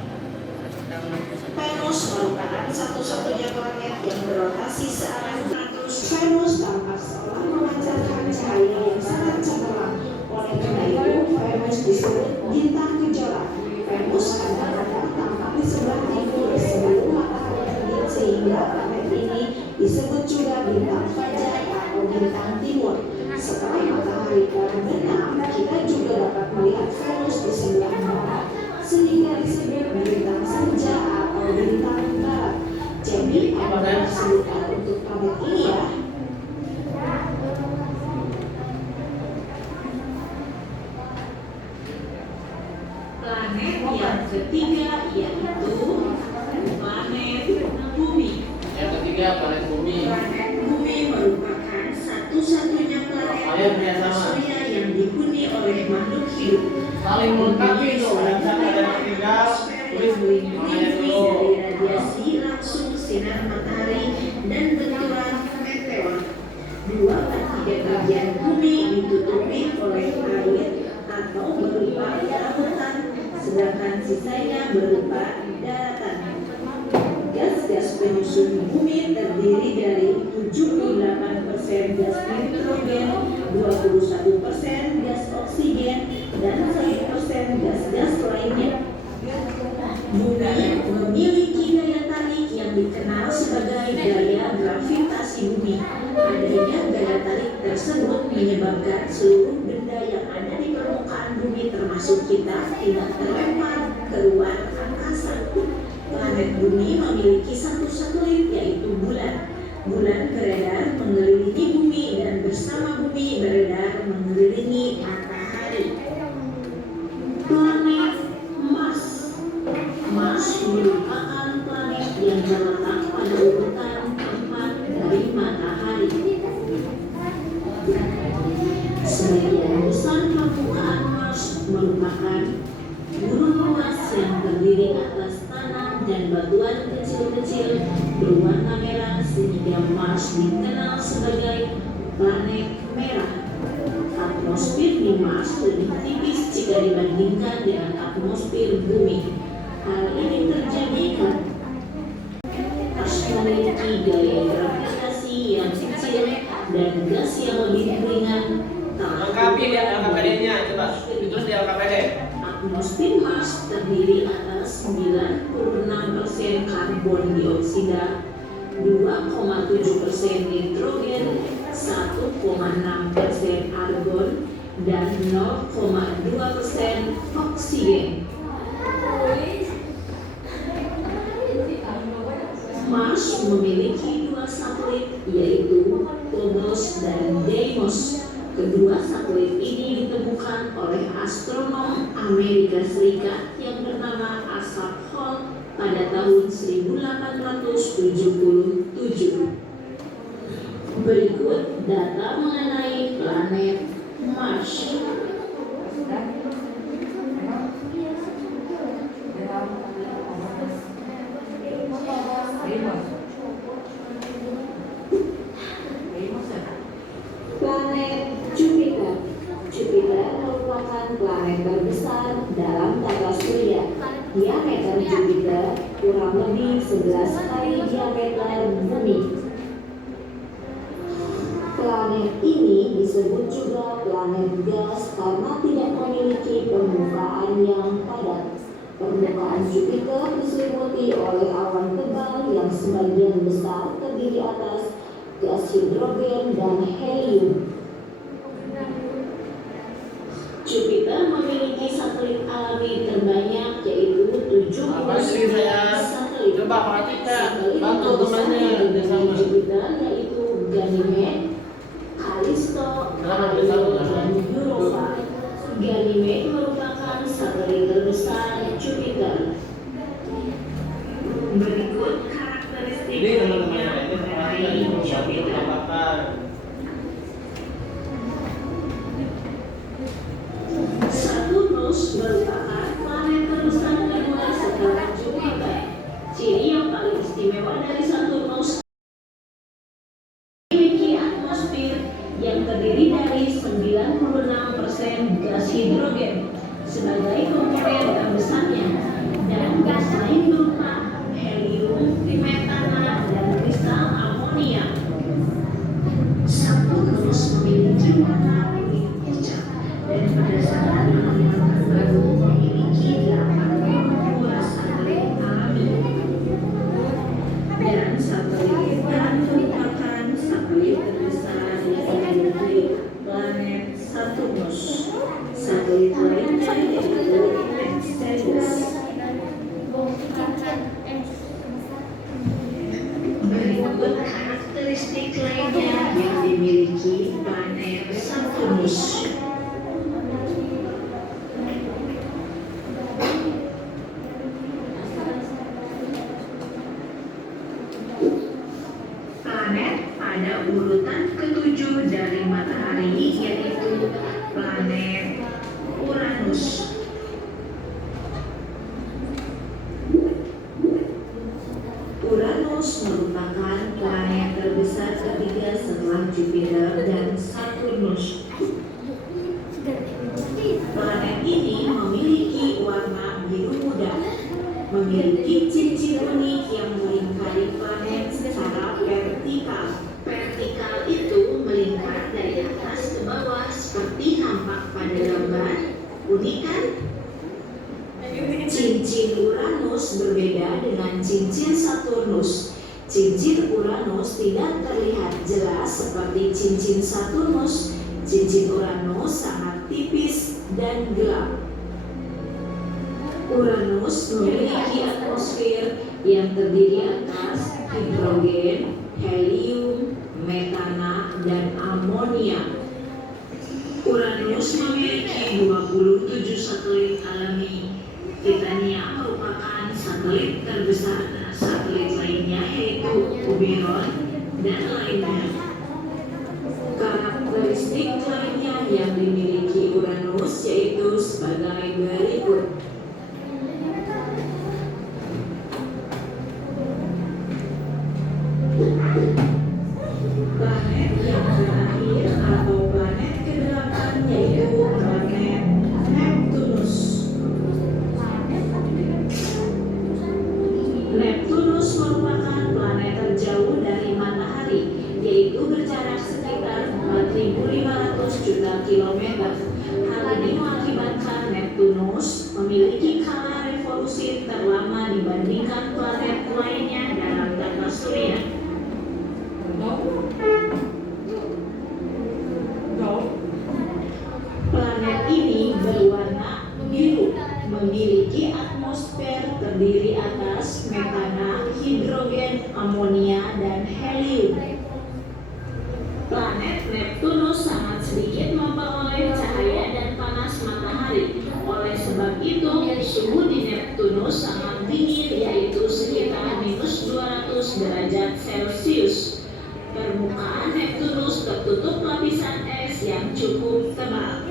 Venus merupakan satu-satunya planet yang berotasi searah 100. Venus tampak seolah memancarkan cahaya yang sangat cemerlang. Oleh karena itu, Venus disebut bintang kejora. Venus kadang-kadang tampak di sebelah timur sebelum matahari terbit, sehingga planet ini disebut juga bintang fajar atau bintang timur. Setelah matahari terbenam, kita juga dapat melihat Venus di sebelah barat, sehingga disebut bintang senja atau bintang barat. Jadi ada sebutan untuk planet ini ya. Planet yang ketiga yaitu planet Bumi. Yang ketiga planet Bumi. Planet Bumi merupakan satu-satunya planet tata surya yang dihuni oleh makhluk hidup. Saling melengkapi itu. Dan sampai ada yang tinggal tulis namanya dulu. Dari radiasi langsung sinar matahari dan benturan meteor. 2/3 bagian bumi ditutupi oleh air atau berupa lautan, sedangkan sisanya berupa daratan. Gas-gas penyusun bumi terdiri dari 78% gas nitrogen, 21% gas oksigen, dan 1% gas-gas lainnya. Bumi memiliki daya tarik yang dikenal sebagai daya gravitasi bumi. Adanya daya tarik tersebut menyebabkan seluruh benda yang ada di permukaan bumi termasuk kita tidak terlempar keluar angkasa. Planet bumi memiliki satu satelit yaitu bulan. Bulan beredar mengelilingi bumi dan bersama bumi beredar mengelilingi matahari. Planet Mars. Mars merupakan planet yang terletak pada urutan keempat dari matahari. Sebagian besar permukaan Mars merupakan gurun luas yang terdiri atas tanah dan batuan kecil-kecil berwarna merah, sehingga Mars dikenal sebagai planet merah. Atmosfer di Mars lebih tipis jika dibandingkan dengan atmosfer bumi. Hal ini terjadi karena Mars memiliki gaya gravitasi yang kecil dan gas yang lebih ringan. Lengkapi ya kakak Dedenya, coba ditulis di LKPD. Atmosfer Mars terdiri atas 96% karbon dioksida, 2,7% nitrogen, 1,6% argon, dan 0,2% oksigen. Mars memiliki dua satelit, yaitu Phobos dan Deimos. Kedua satelit ini ditemukan oleh astronom Amerika Serikat yang bernama Asaph Hall pada tahun 1877. Berikut data mengenai planet Mars. Planet Jupiter. Jupiter merupakan planet terbesar dalam tata surya. Diameter Jupiter kurang lebih 11 kali diameter Bumi. Planet ini disebut juga planet gas karena tidak memiliki permukaan yang padat. Permukaan Jupiter diselimuti oleh awan tebal yang sebagian besar terdiri atas gas hidrogen dan helium. Jupiter memiliki satelit alami terbanyak, yaitu 79 satelit. Coba perhatikan, Satelit bantu terbesar temannya di sama. Jupiter yaitu Ganymede, Callisto, Io, dan Europa. Ganymede merupakan satelit terbesar Jupiter. Berikut karakteristik Ini teman-teman lainnya ini mengenai perhatikan Jupiter. apakah Saturnus merupakan planet terbesar kedua setelah Jupiter. Ciri yang paling istimewa dari Saturnus memiliki atmosfer yang terdiri dari 96% gas hidrogen sebagai komponen terbesarnya, dan gas lain berupa helium, metana, dan kristal amonia. Saturnus memiliki warna kuning pucat dan pada saat alam terbaru memiliki 82 satelit alami. Dan satelit Titan merupakan satelit terbesar yang dimiliki planet Saturnus. Satelit lainnya yaitu Enceladus. Berikut karakteristik lainnya yang dimiliki planet Saturnus. Planet pada urutan ketujuh dari matahari yaitu planet Uranus. Uranus merupakan planet terbesar ketiga setelah Jupiter dan Saturnus. Planet ini memiliki warna biru muda, memiliki cincin unik yang melingkari planet secara vertikal. Vertikal itu melingkar dari atas ke bawah seperti nampak pada gambar. Unik kan? Cincin Uranus berbeda dengan cincin Saturnus. Cincin Uranus tidak terlihat jelas seperti cincin Saturnus. Cincin Uranus sangat tipis dan gelap. Uranus memiliki atmosfer yang terdiri atas hidrogen, helium, metana, dan amonia. Uranus memiliki 27 satelit alami. Titania merupakan satelit terbesar. Satelit lainnya yaitu Oberon dan lainnya. Karakteristik lainnya yang dimiliki Uranus yaitu sebagai berikut. Planet yang terakhir atau planet ke-8 yaitu planet Neptunus. Neptunus merupakan planet terjauh dari matahari, yaitu berjarak sekitar 4.500 juta kilometer. Hal ini mengakibatkan dikabarkan Neptunus memiliki skala revolusi terlama dibandingkan planet lainnya dalam tata surya. Planet ini berwarna biru, memiliki atmosfer terdiri atas metana, hidrogen, amonia, dan helium. Planet Neptunus sangat sedikit memperoleh cahaya dan panas matahari. Oleh sebab itu, suhu di Neptunus sangat dingin, yaitu sekitar -200 derajat Celcius. Permukaan Neptunus tertutup lapisan es yang cukup tebal.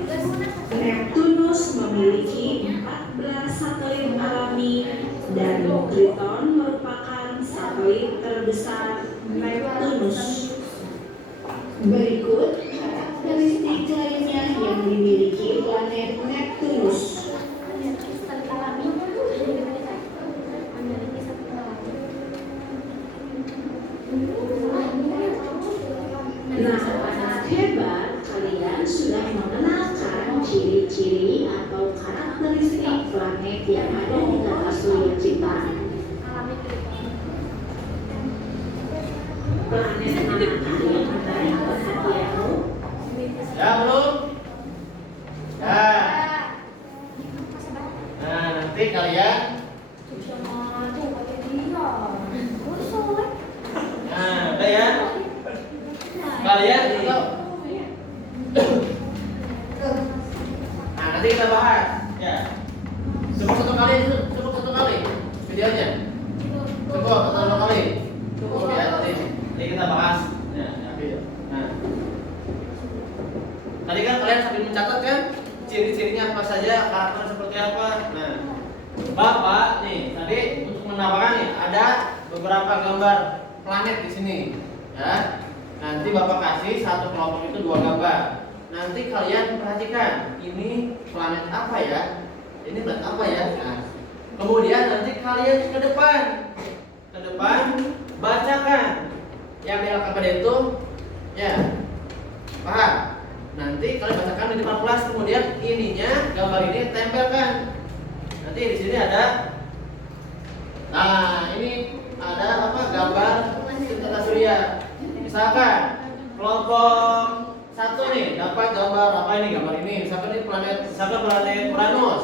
Neptunus memiliki 14 satelit alami dan Triton merupakan satelit terbesar Neptunus. Berikut karakteristik lainnya yang dimiliki planet Neptunus. Nah, anak hebat, kalian sudah mengenalkan ciri-ciri atau karakteristik planet yang ada di tata surya kita. Planet manakah yang menarik perhatianmu? Ya belum? Ya. Nah, nanti kalian nah, udah ya. Kalian tahu. Nah, nanti kita bahas. Ya. Cukup satu kali videonya. Cukup satu kali. Cukup ya nanti kita bahas. Ya, video. Nah. Tadi kan kalian sambil mencatat kan ciri-cirinya apa saja, karakter seperti apa. Nah, Bapak nih tadi untuk menambahkan nih ada beberapa gambar planet di sini, ya. Nanti Bapak kasih satu kelompok itu 2 gambar. Nanti kalian perhatikan ini planet apa ya, ini planet apa ya. Nah, kemudian nanti kalian ke depan bacakan yang di LKPD itu, ya. Paham? Nanti kalian bacakan di depan kelas, kemudian ininya gambar ini tempelkan. Nanti di sini ada, nah ini ada apa gambar tata surya. Misalkan kelompok 1 nih dapat gambar apa ini, gambar ini. Misalkan ini planet Uranus.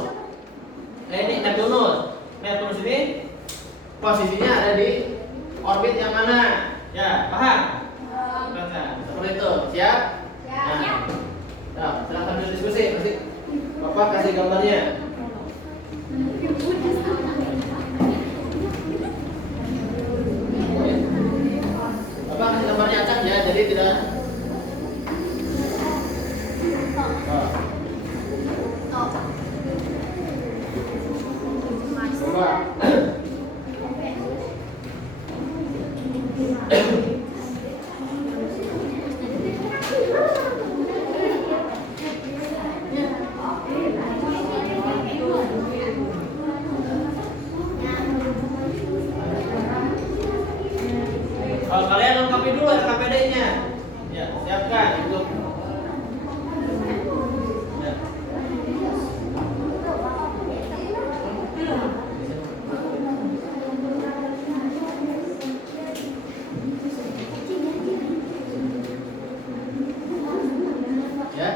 Ini Neptunus ini posisinya ada di orbit yang mana? Ya, paham? Seperti itu. Siap? Nah, silahkan berdiskusi. Nanti Bapak kasih gambarnya. Bapak kasih gambarnya acak ya, jadi tidak. Coba. Kalian lengkapi dulu KPD-nya. Ya, siapkan itu. Ya. Ya.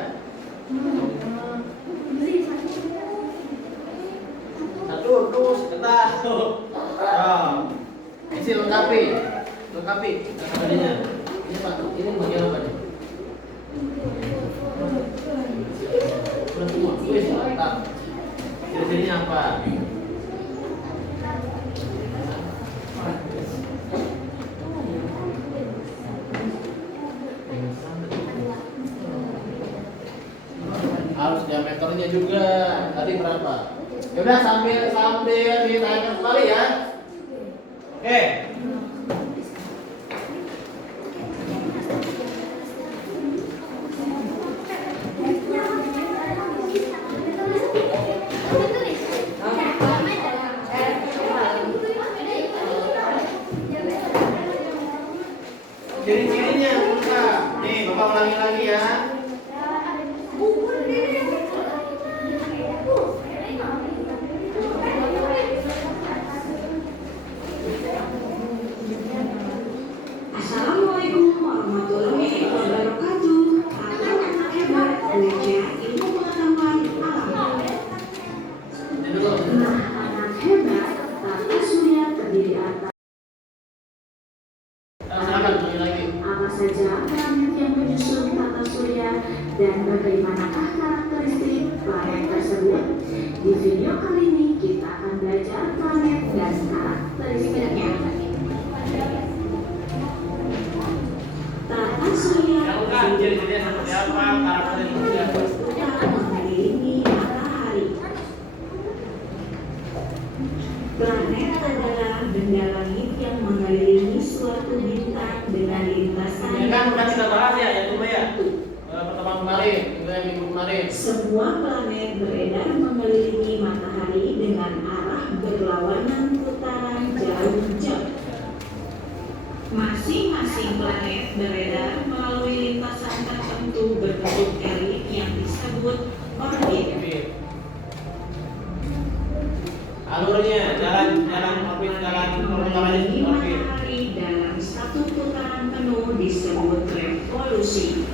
Satu, terus, sebentar. Isi lengkapi KPD-nya. Ini Pak, ini bagian apa nih? Udah semua, tulis lengkap. Ciri-cirinya apa? Harus diameternya juga. Tadi berapa? Ya udah sambil ditanyakan kembali ya. Oke. Ciri-cirinya lengkap. Nih, Bapak ulangi lagi ya. Apakah karakteristik planet tersebut? Di video kali ini kita akan belajar planet dan karakteristiknya. Tata surya Tahu kan ciri-cirinya seperti apa, karakteristiknya apa? mengelilingi matahari. Planet adalah benda langit yang mengelilingi suatu bintang dengan lintasan Ya kan udah kita bahas ya, yang dulu ya. Pertemuan kemarin, itu yang minggu kemarin. Semua planet beredar mengelilingi matahari dengan arah berlawanan putaran jauh-jauh. Masing-masing planet beredar melalui lintasan tertentu berbentuk elip yang disebut orbit. Alurnya, jalan orbit, jalan perputarannya Mengelilingi orbit. matahari dalam satu putaran penuh disebut revolusi.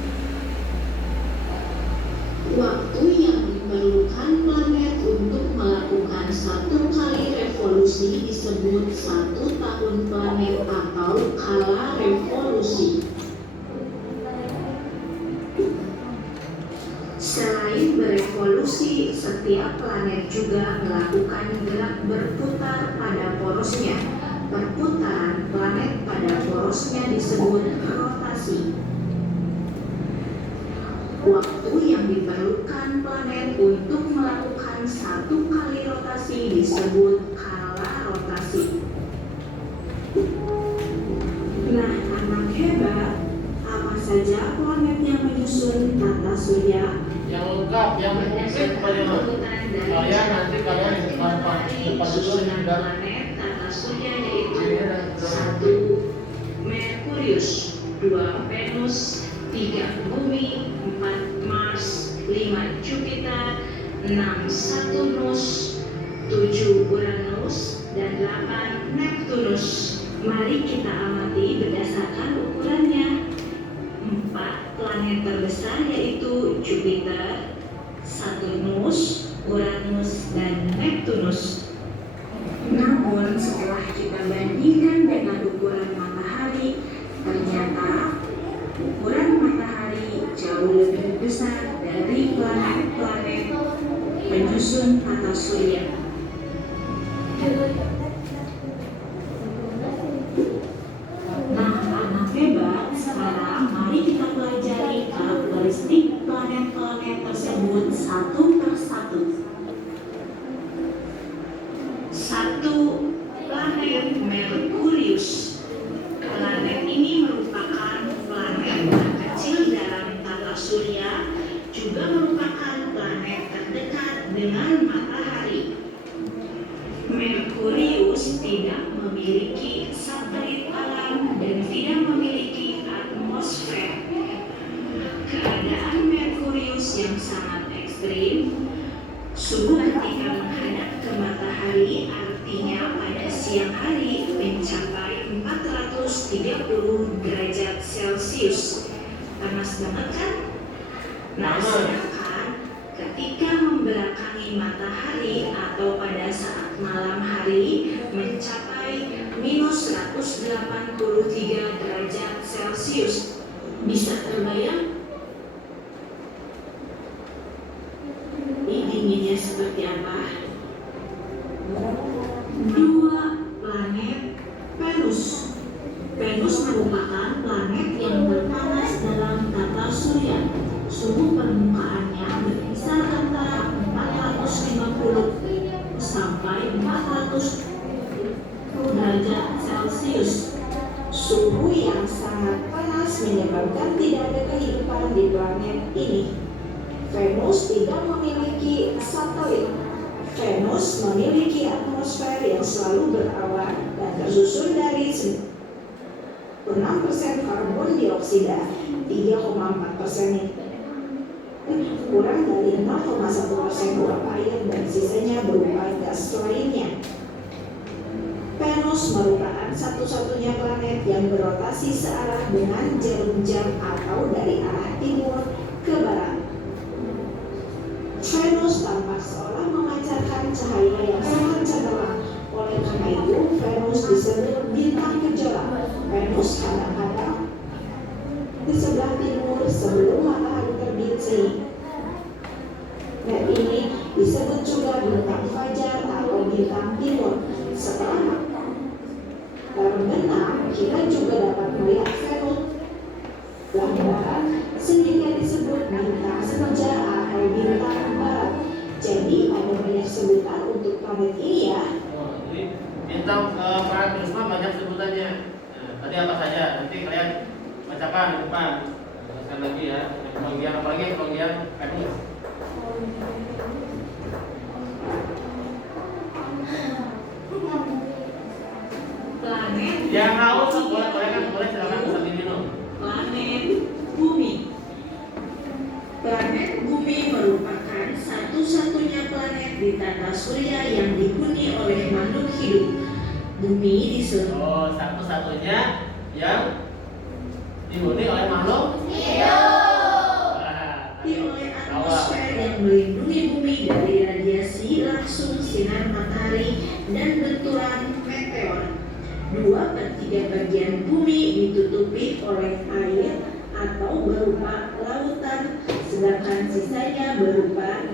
Waktu yang diperlukan planet untuk melakukan satu kali revolusi disebut 1 tahun planet atau kala revolusi. Selain berevolusi, setiap planet juga melakukan gerak berputar pada porosnya. Perputaran planet pada porosnya disebut rotasi. Waktu yang diperlukan planet untuk melakukan satu kali rotasi disebut kala rotasi. Nah, anak hebat, apa saja planet yang menyusun tata surya? Yang lengkap, yang komplit bagaimana? Kalian nanti kalian depan dulu ini dan Planet tata surya yaitu 1. Merkurius, 2. Venus, 3. Bumi, 4. Mars, 5. Jupiter, 6. Saturnus, 7. Uranus, dan 8. Neptunus. Mari kita amati berdasarkan ukurannya. 4 planet terbesar yaitu Jupiter, Saturnus, Uranus, dan Neptunus. Namun setelah kita bandingkan dengan ukuran matahari, ternyata ukuran matahari jauh lebih besar dari planet-planet penyusun tata surya. Nah, anak hebat, sekarang mari kita pelajari karakteristik planet-planet tersebut satu persatu. 1. Planet Merkurius. Planet ini merupakan planet terkecil dalam tata surya, juga merupakan planet terdekat dengan matahari. Merkurius tidak memiliki satelit alam dan tidak memiliki atmosfer. Keadaan Merkurius yang sangat ekstrim, suhu ketika menghadap ke matahari artinya pada siang hari mencapai 430 derajat Celcius. Panas banget kan? Nah, sedangkan ketika membelakangi matahari atau pada saat malam hari mencapai minus 183 derajat Celcius. Bisa terbayang? Ini dinginnya seperti apa? 2. Planet Venus. Venus merupakan planet yang berpanas dalam tata surya. Suhu permukaannya berkisar antara 450 sampai 400 derajat Celcius. Suhu yang sangat panas menyebabkan tidak ada kehidupan di planet ini. Venus tidak memiliki satelit. Venus memiliki atmosfer yang selalu berawan dan tersusun dari 6% karbon dioksida, 3,4% kurang dari 0,1% uap air dan sisanya berupa gas lainnya. Venus merupakan satu-satunya planet yang berotasi searah dengan jarum jam atau dari arah timur ke barat. Venus tampak seolah memancarkan cahaya yang sangat cemerlang. Oleh karena itu, Venus disebut bintang gejolak. Venus kadang-kadang di sebelah timur sebelum matahari terbit. bintang timur. Setelah terbenam, kita juga dapat melihat Venus langgaran sehingga disebut bintang senja atau bintang barat. Jadi ada banyak sebutan untuk planet ini ya. Jadi bintang planet Venus banyak sebutannya. Nah, tadi apa saja? Nanti kalian bacakan di depan. Sekali lagi ya. Yang apalagi kebagian Venus. Planet Yang haus boleh silakan sambil minum. Planet Bumi. Planet Bumi merupakan satu-satunya planet di tata surya yang dihuni oleh makhluk hidup. Bumi disebut Oh, satu-satunya yang dihuni oleh makhluk oleh atmosfer yang melindungi bumi dari radiasi langsung sinar matahari dan benturan meteor. 2/3 bagian bumi ditutupi oleh air atau berupa lautan, sedangkan sisanya berupa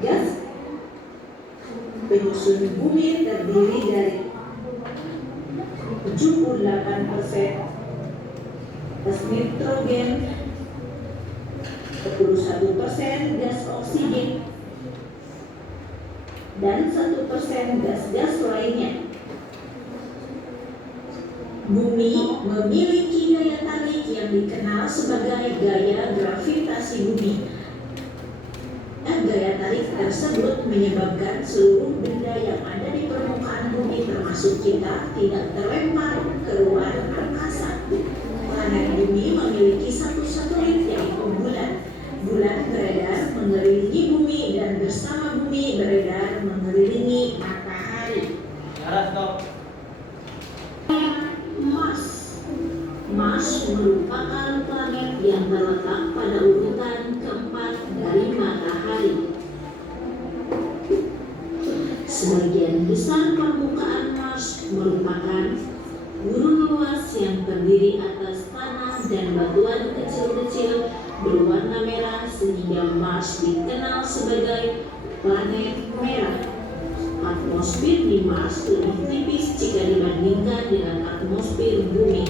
gas. Penyusun bumi terdiri dari 78% gas nitrogen, 21% gas oksigen, dan 1% gas-gas lainnya. Bumi memiliki gaya tarik yang dikenal sebagai gaya gravitasi bumi. Gaya tarik tersebut menyebabkan seluruh benda yang ada di permukaan bumi termasuk kita tidak terlempar keluar angkasa. Planet bumi memiliki satu satelit yaitu bulan. Bulan beredar mengelilingi bumi dan bersama bumi beredar mengelilingi matahari. Stop. Mars. Mars merupakan planet yang terletak pada urutan keempat dari matahari. Sebagian besar permukaan Mars merupakan gurun luas yang terdiri atas tanah dan batuan kecil-kecil berwarna merah sehingga Mars dikenal sebagai planet merah. Atmosfer di Mars lebih tipis jika dibandingkan dengan atmosfer bumi.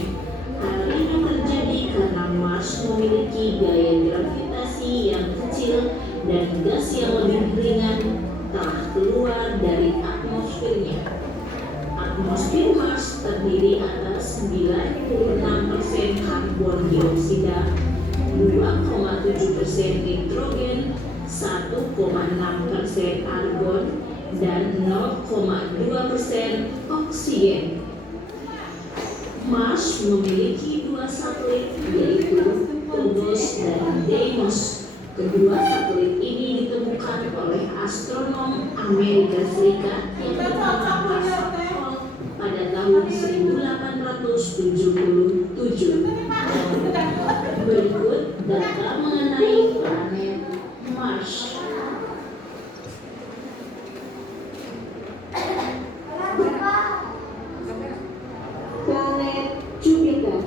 Hal ini terjadi karena Mars memiliki gaya gravitasi yang kecil dan gas yang lebih ringan telah keluar dari atmosfernya. Atmosfer Mars terdiri atas 96% karbon dioksida, 2,7% nitrogen, 1,6% argon, dan 0,2% oksigen. Mars memiliki dua satelit yaitu Phobos dan Deimos. Kedua satelit ini ditemukan oleh astronom Amerika Serikat yang bernama Russell pada tahun 1877. Berikut data mengenai planet Mars. Planet Jupiter.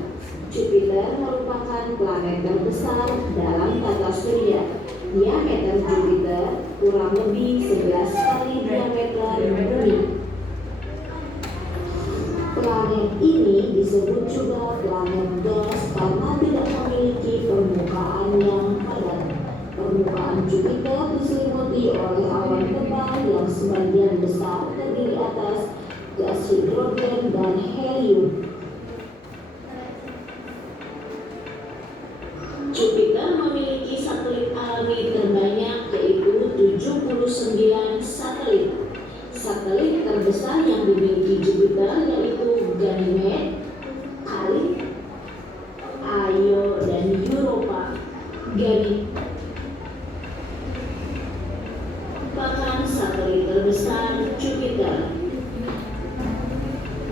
Jupiter merupakan planet terbesar dalam tata surya. Diameter Jupiter kurang lebih 11 kali diameter bumi. Planet ini disebut juga planet gas karena tidak memiliki permukaan yang padat. Permukaan Jupiter diselimuti oleh awan tebal yang sebagian besar terdiri atas gas hidrogen dan helium. Jupiter memiliki satelit alami terbanyak yaitu 79 satelit. Satelit terbesar yang dimiliki Jupiter yaitu Ganymede, Callisto, Io, dan Europa. Ganymede merupakan satelit terbesar Jupiter.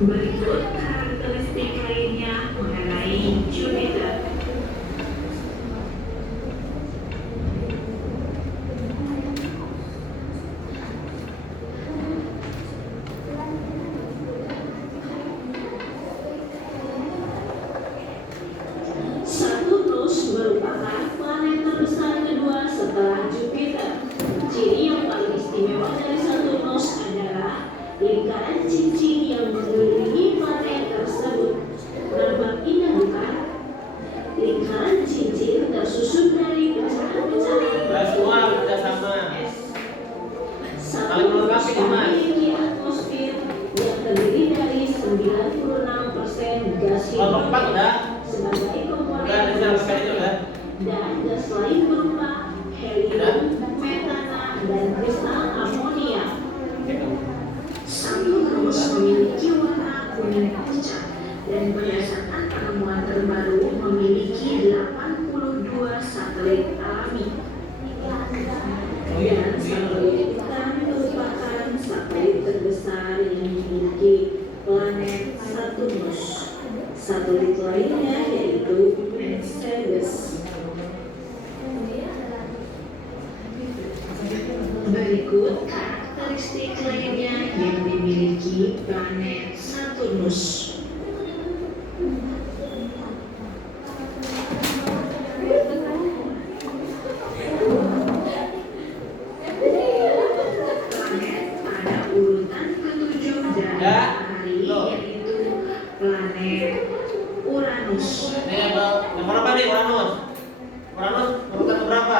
Berikut karakteristik lainnya mengenai Jupiter. Saturnus merupakan planet terbesar satelit alami. Dan satelit Titan merupakan satelit terbesar yang dimiliki planet Saturnus. Satelit lainnya yaitu Enceladus. Berikut karakteristik lainnya yang dimiliki planet Saturnus. Planet pada urutan ketujuh dari matahari yaitu planet Uranus. Ini yang berapa nih Uranus? Uranus urutan berapa?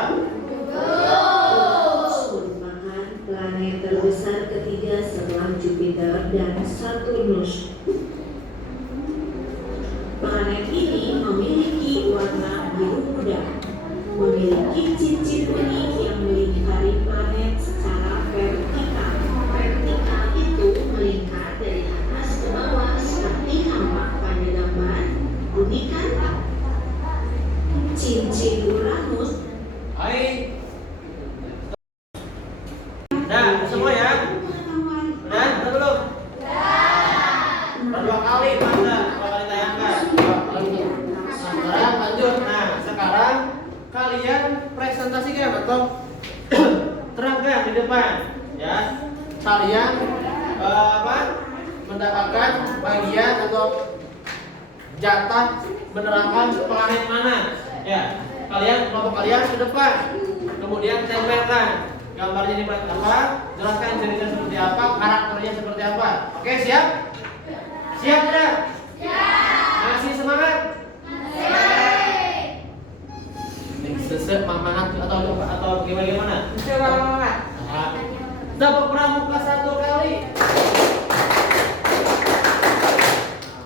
Merupakan planet terbesar ketiga setelah Jupiter dan Saturnus. Planet ini memiliki warna biru muda, memiliki cincin unik yang melingkari planet secara vertikal. Vertikal itu melingkar dari atas ke bawah seperti nampak pada gambar. Unik kan? Cincin Uranus Hai. Nah, semua ya? Udah? Udah belum? Dua kali masa, dua kali tayangkan. Nah, sekarang lanjut. Nah, sekarang kalian presentasikan atau terangkan di depan, ya. Kalian mendapatkan bagian atau jatah menerangkan planet mana, ya. Kalian kelompok kalian ke depan, kemudian tempelkan gambarnya di planet apa, jelaskan ceritanya seperti apa, karakternya seperti apa. Oke, siap? Siap tidak? Masih semangat? Semangat atau bagaimana? Semangat. Dapat pramuka 1 kali.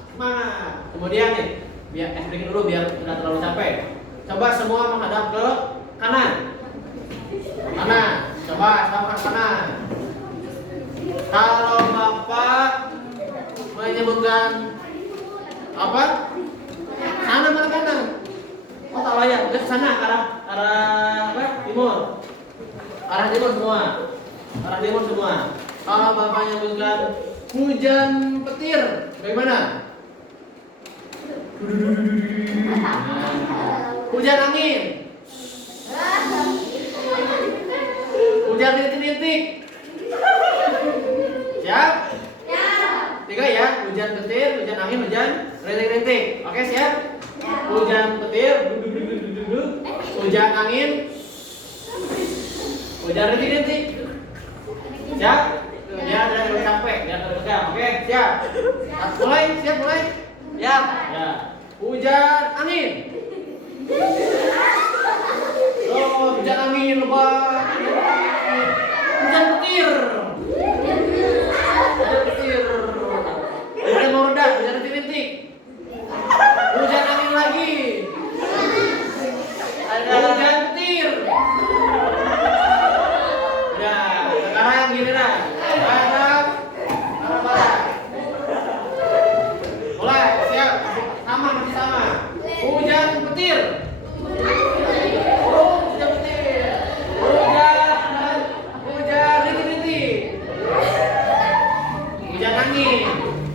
Semangat. Kemudian nih, biar break dulu biar tidak terlalu capek. Coba semua menghadap ke kanan. Kanan. Coba sama kanan. Kalau Bapak menyebutkan apa? Sana mana kanan? Oh salah ya, ke sana arah apa? Timur. Arah timur semua. Arah timur semua. Kalau Bapak menyebutkan hujan petir, bagaimana? Hujan angin. Hujan rintik-rintik. Siap? Tiga ya, hujan petir, hujan angin, hujan rintik-rintik. Oke, siap? Hujan petir, hujan angin, hujan rintik-rintik. Siap? Ya, jangan capek, jangan terpegang. Oke, siap? Mulai, siap mulai? Siap. Ya. Hujan angin. Oh, hujan angin lebat. Hujan petir. Hujan petir. Hujan mau reda, hujan rintik-rintik. Hujan angin lagi. Hujan petir. Ya, sekarang giliran. Barat. Barat. Mulai, siap. Sama, masih sama. Hujan petir. Oh, hujan petir. Hujan rintik-rintik. Hujan angin.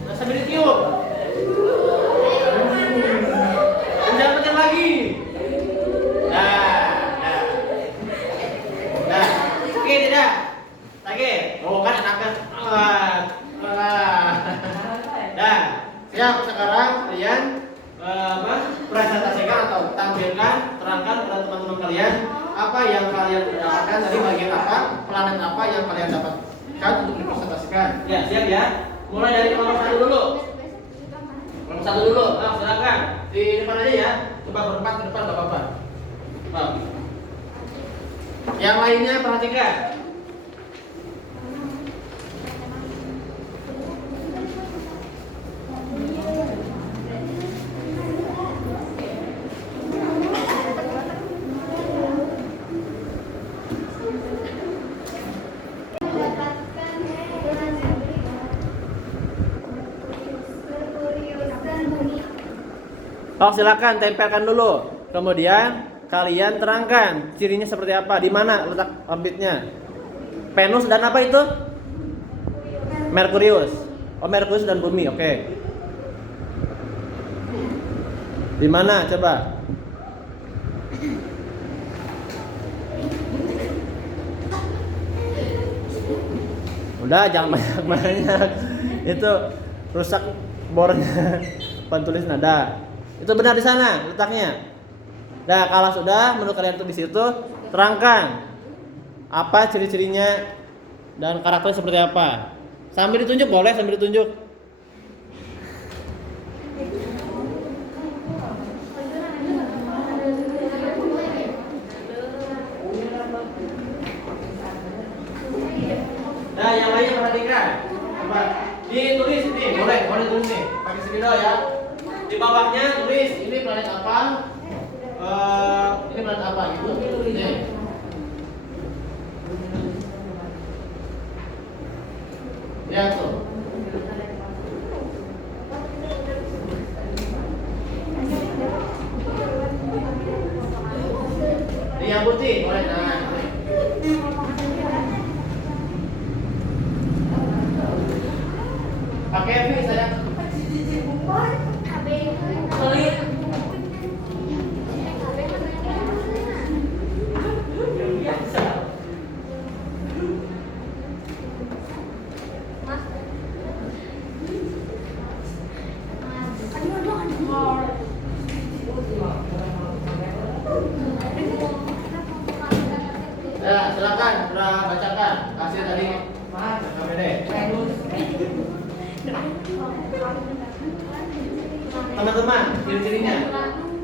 Nah, sambil ditiup. Hujan petir lagi. Nah. Oke, tidak? Oke. Oh, kan enakan. Nah, siap sekarang kalian presentasikan atau tampilkan, terangkan kepada teman-teman kalian apa yang kalian dapatkan tadi, bagian apa, planet apa yang kalian dapatkan untuk dipresentasikan. Ya, siap ya. Mulai dari kelompok 1 dulu. Kelompok 1 dulu. Nah, silakan. Di depan aja ya. Coba berempat ke depan, enggak apa-apa. Nah. Yang lainnya perhatikan. Oh, silakan tempelkan dulu. Kemudian kalian terangkan cirinya seperti apa, di mana letak orbitnya. Venus dan apa itu? Merkurius. Oh, Merkurius dan bumi. Oke. Di mana coba? Udah, jangan banyak-banyak. Itu rusak bornya. Pentulis nada. Itu benar di sana letaknya. Nah, kalau sudah menurut kalian itu di situ, terangkan apa ciri-cirinya dan karakternya seperti apa. Sambil ditunjuk boleh, sambil ditunjuk. Nah, yang lainnya perhatikan. Coba ditulis ini, boleh tulis nih. Pakai spidol ya. Di bawahnya tulis ini planet apa? Ini planet apa gitu. Nih. Ya tuh. Ini yang putih, boleh. Nah, pakai V saya. Ya, silakan, sudah bacakan hasil tadi. KBD. Teman-teman, ciri-cirinya.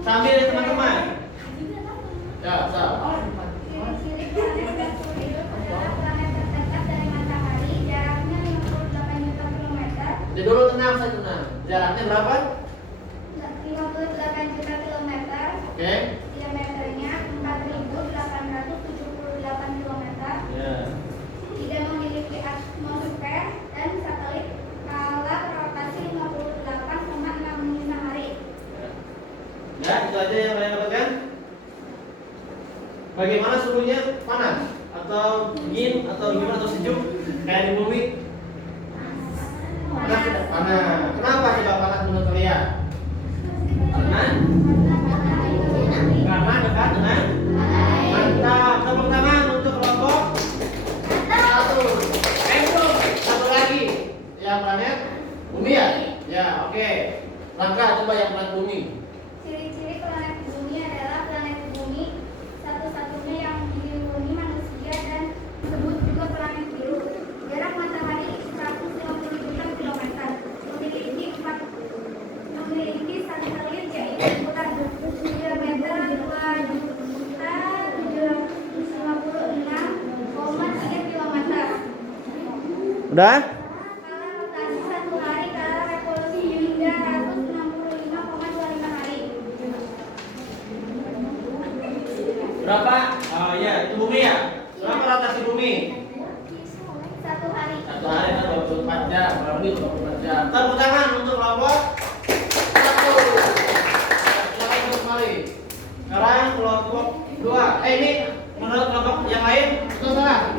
Sambil ya teman-teman. Ya, sah. Ciri-ciri planet Merkurius adalah planet terdekat dari matahari, jaraknya 58 juta kilometer. Jadi dulu tenang, saya tenang. Jaraknya berapa? 58 juta kilometer. Oke. Diameternya 4.878 kilometer. Ya. Tidak memiliki atmosfer dan satelit alat rotasi 58,6 sehari. Ya, itu aja yang kalian dapatkan. Bagaimana suhunya? Panas atau dingin atau gimana, atau sejuk kayak di bumi? Panas tidak? Panas. Kenapa tidak panas menurut kalian? Karena dekat dengan mantap. Tepuk tangan untuk kelompok satu. Satu lagi. Yang planet bumi ya? Ya, oke. Langkah coba yang planet bumi. Ciri-ciri planet bumi adalah planet bumi satu-satunya yang dihuni manusia dan disebut juga planet biru. Jarak matahari 150 juta kilometer. Memiliki satelit yaitu bulan diameter 2.756,3 kilometer. Udah? Kala rotasi satu hari, kala revolusi 365,25 hari. Berapa? Oh iya, itu bumi ya? Berapa rotasi bumi? Satu hari. Satu hari kan 24 jam, kurang lebih 24 jam. Tepuk tangan untuk kelompok satu. Silakan kembali. Sekarang kelompok dua. Ini menurut kelompok yang lain betul salah?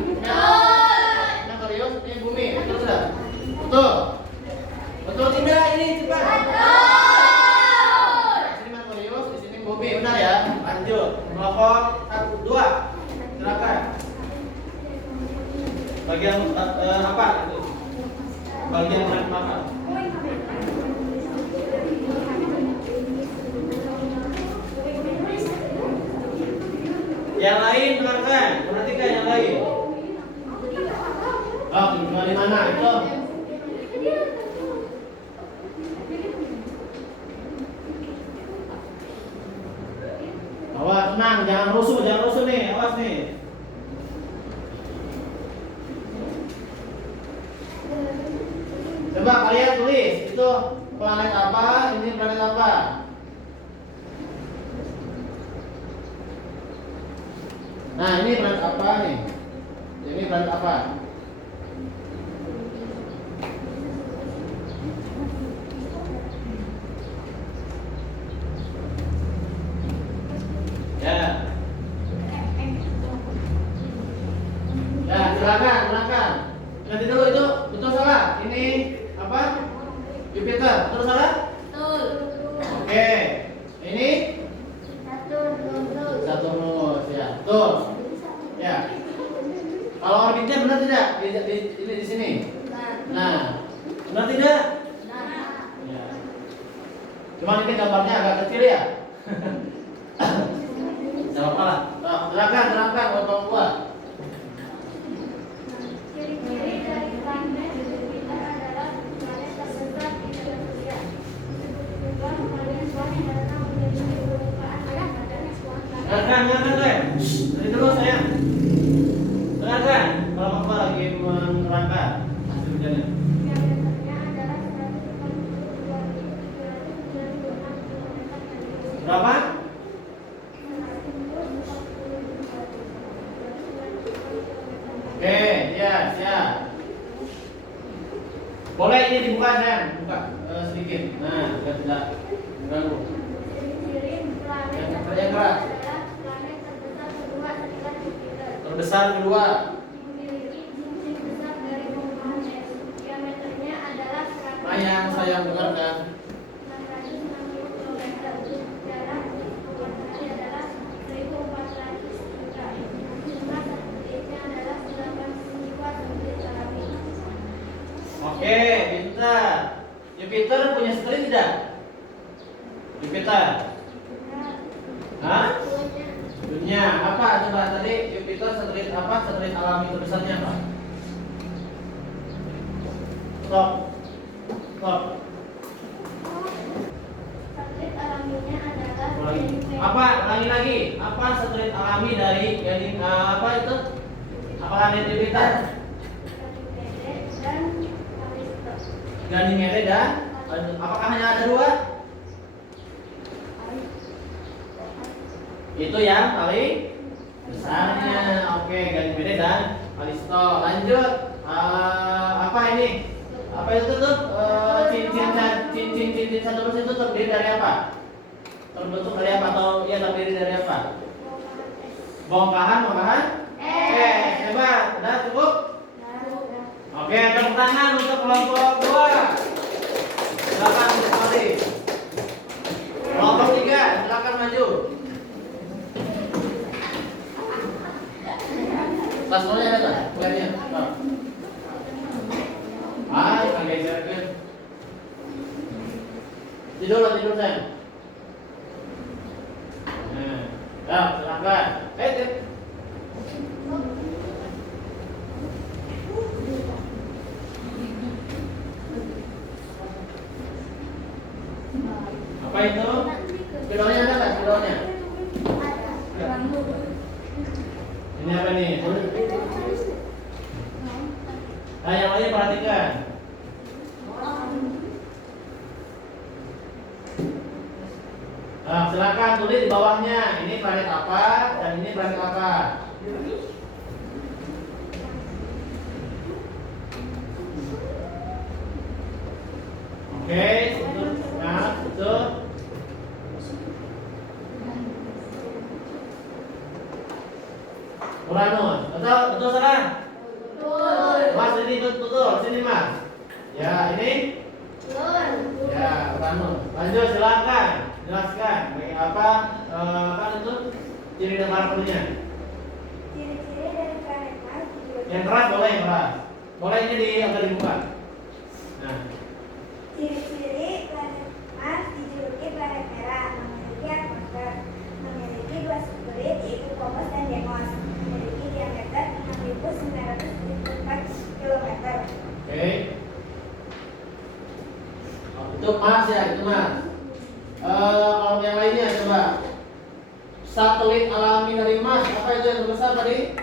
Serius, ini bumi, betul sudah? Betul. Betul tidak ini cepat? Di sini Merkurius, di sini bumi, benar ya? Lanjut. Kelompok satu, dua. Silakan. Bagian apa itu? Bagian apa? Yang lain dengarkan, perhatikan yang lain. Oh, di mana itu? Awas, tenang, jangan rusuh nih, awas nih. Coba kalian tulis, itu planet apa, ini planet apa? Nah, ini planet apa nih? Ini planet apa? Ya. Nanti dulu itu betul salah. Ini apa? Jupiter. Betul salah? Betul. Oke. Ini Saturnus ya. Betul. Ya. Kalau orbitnya benar tidak? Di sini. Nah, benar tidak? Ya. Cuma ini gambarnya agak kecil ya. Tidak apa-apa lah. Terangkan buat orang tua. Ciri-ciri dari planet Jupiter adalah planet terbesar di dalam surya. Juga planet yang datang memiliki permukaan yang padat. Dengarkan, dari dulu saya. Dengarkan, kalau orang tua lagi menerangkan hasil ujiannya. Diameternya adalah 142.796 km. Berapa? Oke, ya, siap. Boleh ini dibuka sayang, buka sedikit. Nah, biar tidak mengganggu. Ciri-ciri planet Yang terbesar keras. adalah planet terbesar kedua setelah Jupiter. Terbesar kedua. Memiliki cincin besar dari permukaan es. Diameternya adalah Sayang dengarkan. 660 km. Jarak matahari adalah 1.400 juta. Jumlah satelitnya adalah 82 satelit alami. Oke, pintar. Jupiter punya satelit tidak? Jupiter. Hah? Dunia. Apa coba tadi Jupiter satelit apa? Satelit alami terbesarnya apa? Stop. Satelit alaminya adalah Ulangi. Apa? Ulangi lagi. Apa satelit alami dari apa itu? Apa planet Jupiter? Ganymede dan Callisto. Ganymede dan apakah hanya ada dua? Itu yang paling besarnya. Oke, Ganymede dan Callisto. Lanjut. Apa ini? Apa itu tuh? Cincin Saturnus itu terdiri dari apa? Terbentuk dari apa atau ya terdiri dari apa? Bongkahan? Hebat. Udah cukup? Oke, tepuk tangan untuk kelompok 2. Silakan kembali. Kelompok 3, silakan maju. Kelas mulanya ada tak? Bukannya? Geser. Tidur sayang. Nah, ya, silakan. Apa itu? Spidolnya ada nggak? Spidolnya? Ini apa nih? Nah, yang lainnya perhatikan. Nah, silakan tulis di bawahnya. Ini planet apa dan ini planet apa? Oke, itu. Uranus. Betul salah? Betul. Mas ini betul. Sini Mas. Ya, ini? Betul. Ya, Uranus. Lanjut silakan. Jelaskan apa itu ciri dan karakternya. Ciri-ciri dari planet Mars Yang keras boleh yang keras. Boleh ini agak dibuka. Nah, Ciri-ciri planet Mars dijuluki planet merah, memiliki atmosfer, memiliki dua satelit yaitu Phobos dan Deimos, memiliki diameter 6.974 km. oke. Itu Mars ya, itu Mars. Kalau yang lainnya coba. Satelit alami dari Mars apa itu yang terbesar tadi?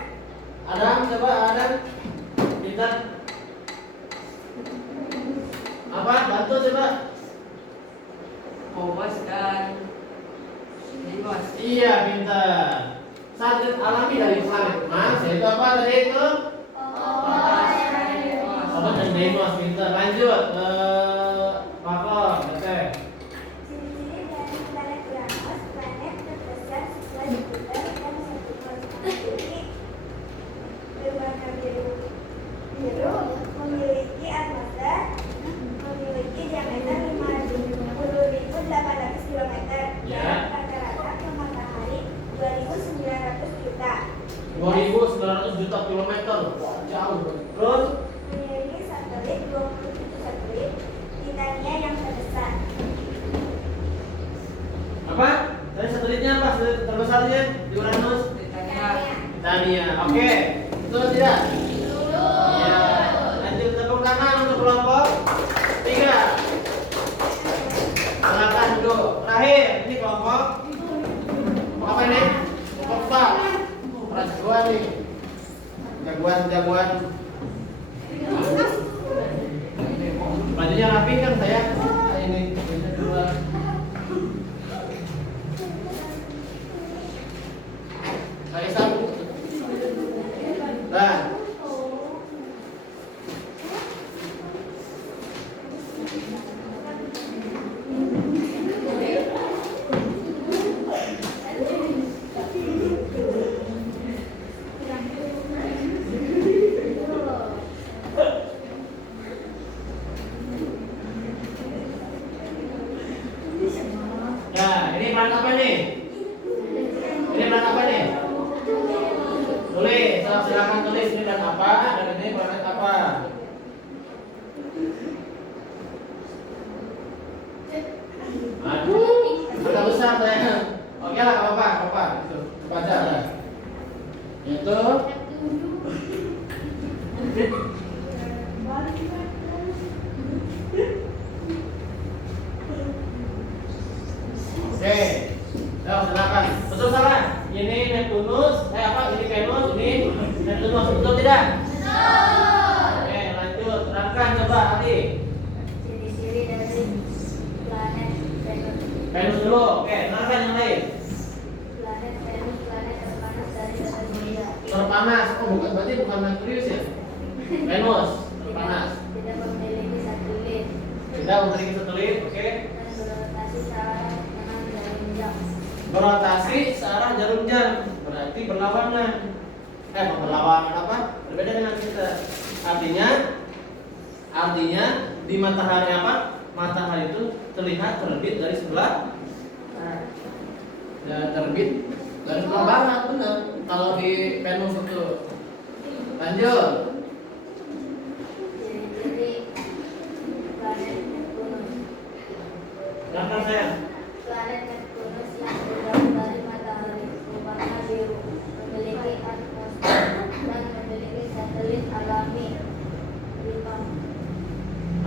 Adam, coba Adam. Pintar. Apa? Bantu coba. Phobos dan Deimos. Iya, pintar. Satelit alami dari planet Mars yaitu apa tadi itu? Phobos dan Deimos, pintar. Lanjut. Pakor, oke. Ciri-ciri dari planet Uranus, planet terbesar setelah Jupiter dan Saturnus, memiliki berwarna biru juta. 2.900 juta kilometer. Wah, jauh. Terus Memiliki satelit 27 satelit. Titania yang terbesar. apa? Tadi satelitnya apa? Satelit terbesarnya di Uranus? Titania. Titania. Oke. Betul atau tidak? Iya. Lanjut tepuk tangan untuk kelompok 3. Silakan duduk. Terakhir, ini kelompok apa ini? Kelompok 4. Jagoan nih. Jagoan. Bajunya rapi kan saya? Ini dua. Saya satu. Nah. Ya, ini planet apa nih? Ini planet apa nih? Tulis, silakan tulis ini planet apa dan ini planet apa. Aduh, agak besar saya. Oke lah, apa-apa. Itu baca lah. Itu. Oke, silakan. Betul salah? Ini Neptunus, ini Venus, ini Neptunus, betul tidak? Betul. Oke, lanjut, terangkan coba Adi. Ciri-ciri dari planet Venus. Venus dulu, oke, terangkan yang lain. Planet Venus planet terpanas dari tata surya. Terpanas, berarti bukan Merkurius ya? Venus, terpanas. Tidak memiliki satelit Tidak memiliki satelit, oke. dan berotasi searah dengan jarum jam. Berotasi searah jarum jam, berarti berlawanan. Berlawanan apa? Berbeda dengan kita. Artinya di matahari apa? Matahari itu terlihat terbit dari sebelah dan terbit dari sebelah barat, benar. Kalau di Venus itu. Lanjut. Ciri-ciri planet Neptunus. Terangkan saya. Planet Neptunus yang berjauh dari matahari berwarna biru, memiliki atmosfer dan memiliki satelit alami Triton.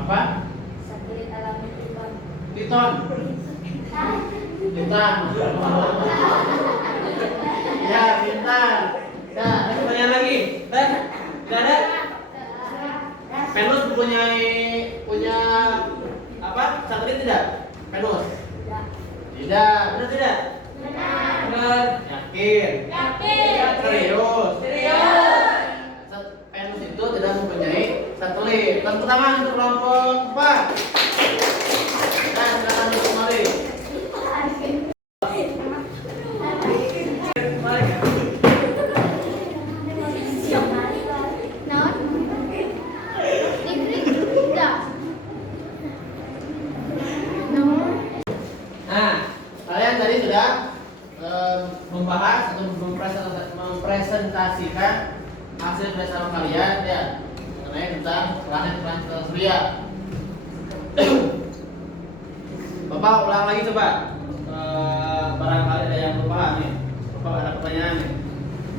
Apa? Satelit alami Triton. Titan. Ya, bintang. Nah, ada pertanyaan lagi. Dan ada Venus punya apa? Satelit tidak? Venus. Tidak. Tidak. Benar tidak? Benar. Yakin? Serius? Venus itu tidak mempunyai satelit. Tepuk tangan untuk kelompok 4. Dan silakan duduk kembali. Nah, kalian tadi sudah membahas atau mempresentasikan hasil pemeriksaan kalian ya mengenai tentang planet-planet tata surya. Bapak ulang lagi coba. Barangkali ada yang lupa nih. Bapak ada pertanyaan nih.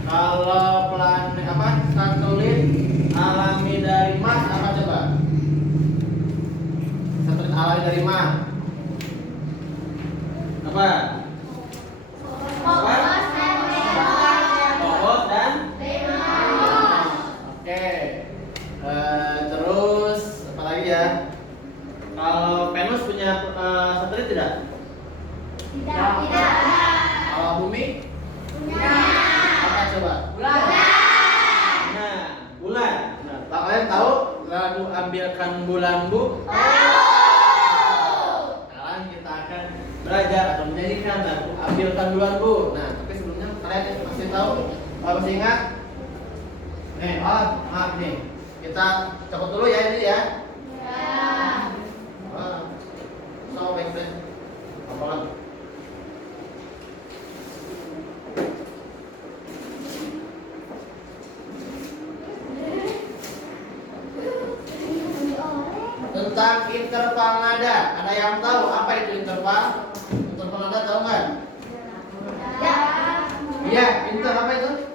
Kalau planet apa? Satelit alami dari Mars apa coba? Satelit alami dari Mars. Apa? Phobos dan Oke. Terus apa lagi ya? Kalau Venus punya satelit tidak? Kalau bumi? Apa coba? Bulan. Nah, kalian tahu lagu Ambilkan Bulan Bu? Sekarang kita akan belajar atau menyanyikan lagu Ambilkan Bulan Bu. Nah, tapi sebelumnya kalian masih tahu? Masih ingat? Maaf nih. Kita copot dulu ya ini ya. So, baik. Apa lagi? tentang interval nada. Ada yang tahu apa itu interval? Interval nada tahu nggak? Iya, apa itu?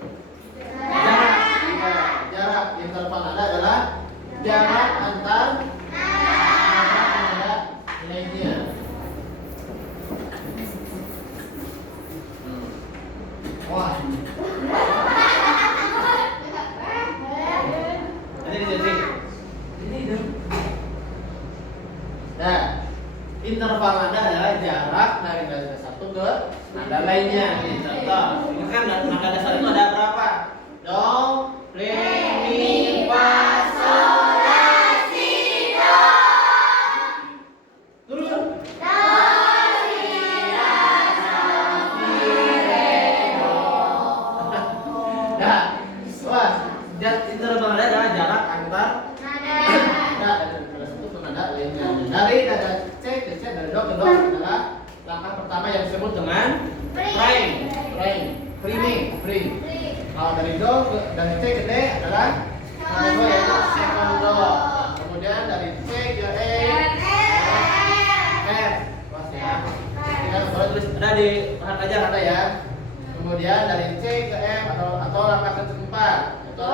Jarak. Ya, jarak. Interval nada adalah jarak antar nada lainnya. Wah. Nah, interval nada adalah jarak dari nada satu ke nada lainnya. Contoh, ini kan nada dasar itu ada berapa? Do, re, mi, fa, sol, la, si, do. Terus do, si, la, sol, si, re, do. Nah, wah, interval nada adalah jarak antar nada dari nada satu ke nada lainnya. Dari nada C ke C, dari do ke do adalah langkah pertama yang disebut dengan prime. Kalau dari C ke D adalah kedua yaitu secondo. Kemudian dari C ke E, F. Pas ya. Kita boleh tulis ada di bahan ajar ada ya. Kemudian dari C ke F atau langkah keempat itu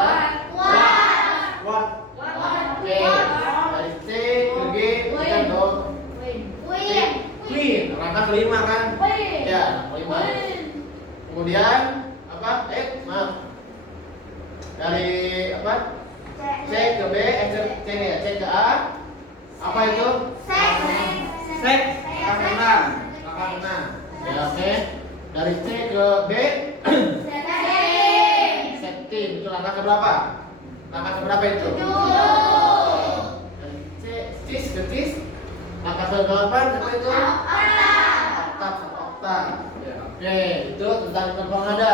what. Oke. Dari C ke G kita do Queen. Langkah kelima kan? Ya, kelima. Kemudian apa? Maaf. Dari apa? C ke B, C ke A. Apa itu? Sek. Langkah 6. Ya, oke. Dari C ke B, septim. Itu langkah ke berapa? Langkah ke berapa itu? Dari C, cis ke cis. Langkah ke 8 apa itu? Oktav. Ya, oke, itu tentang interval nada.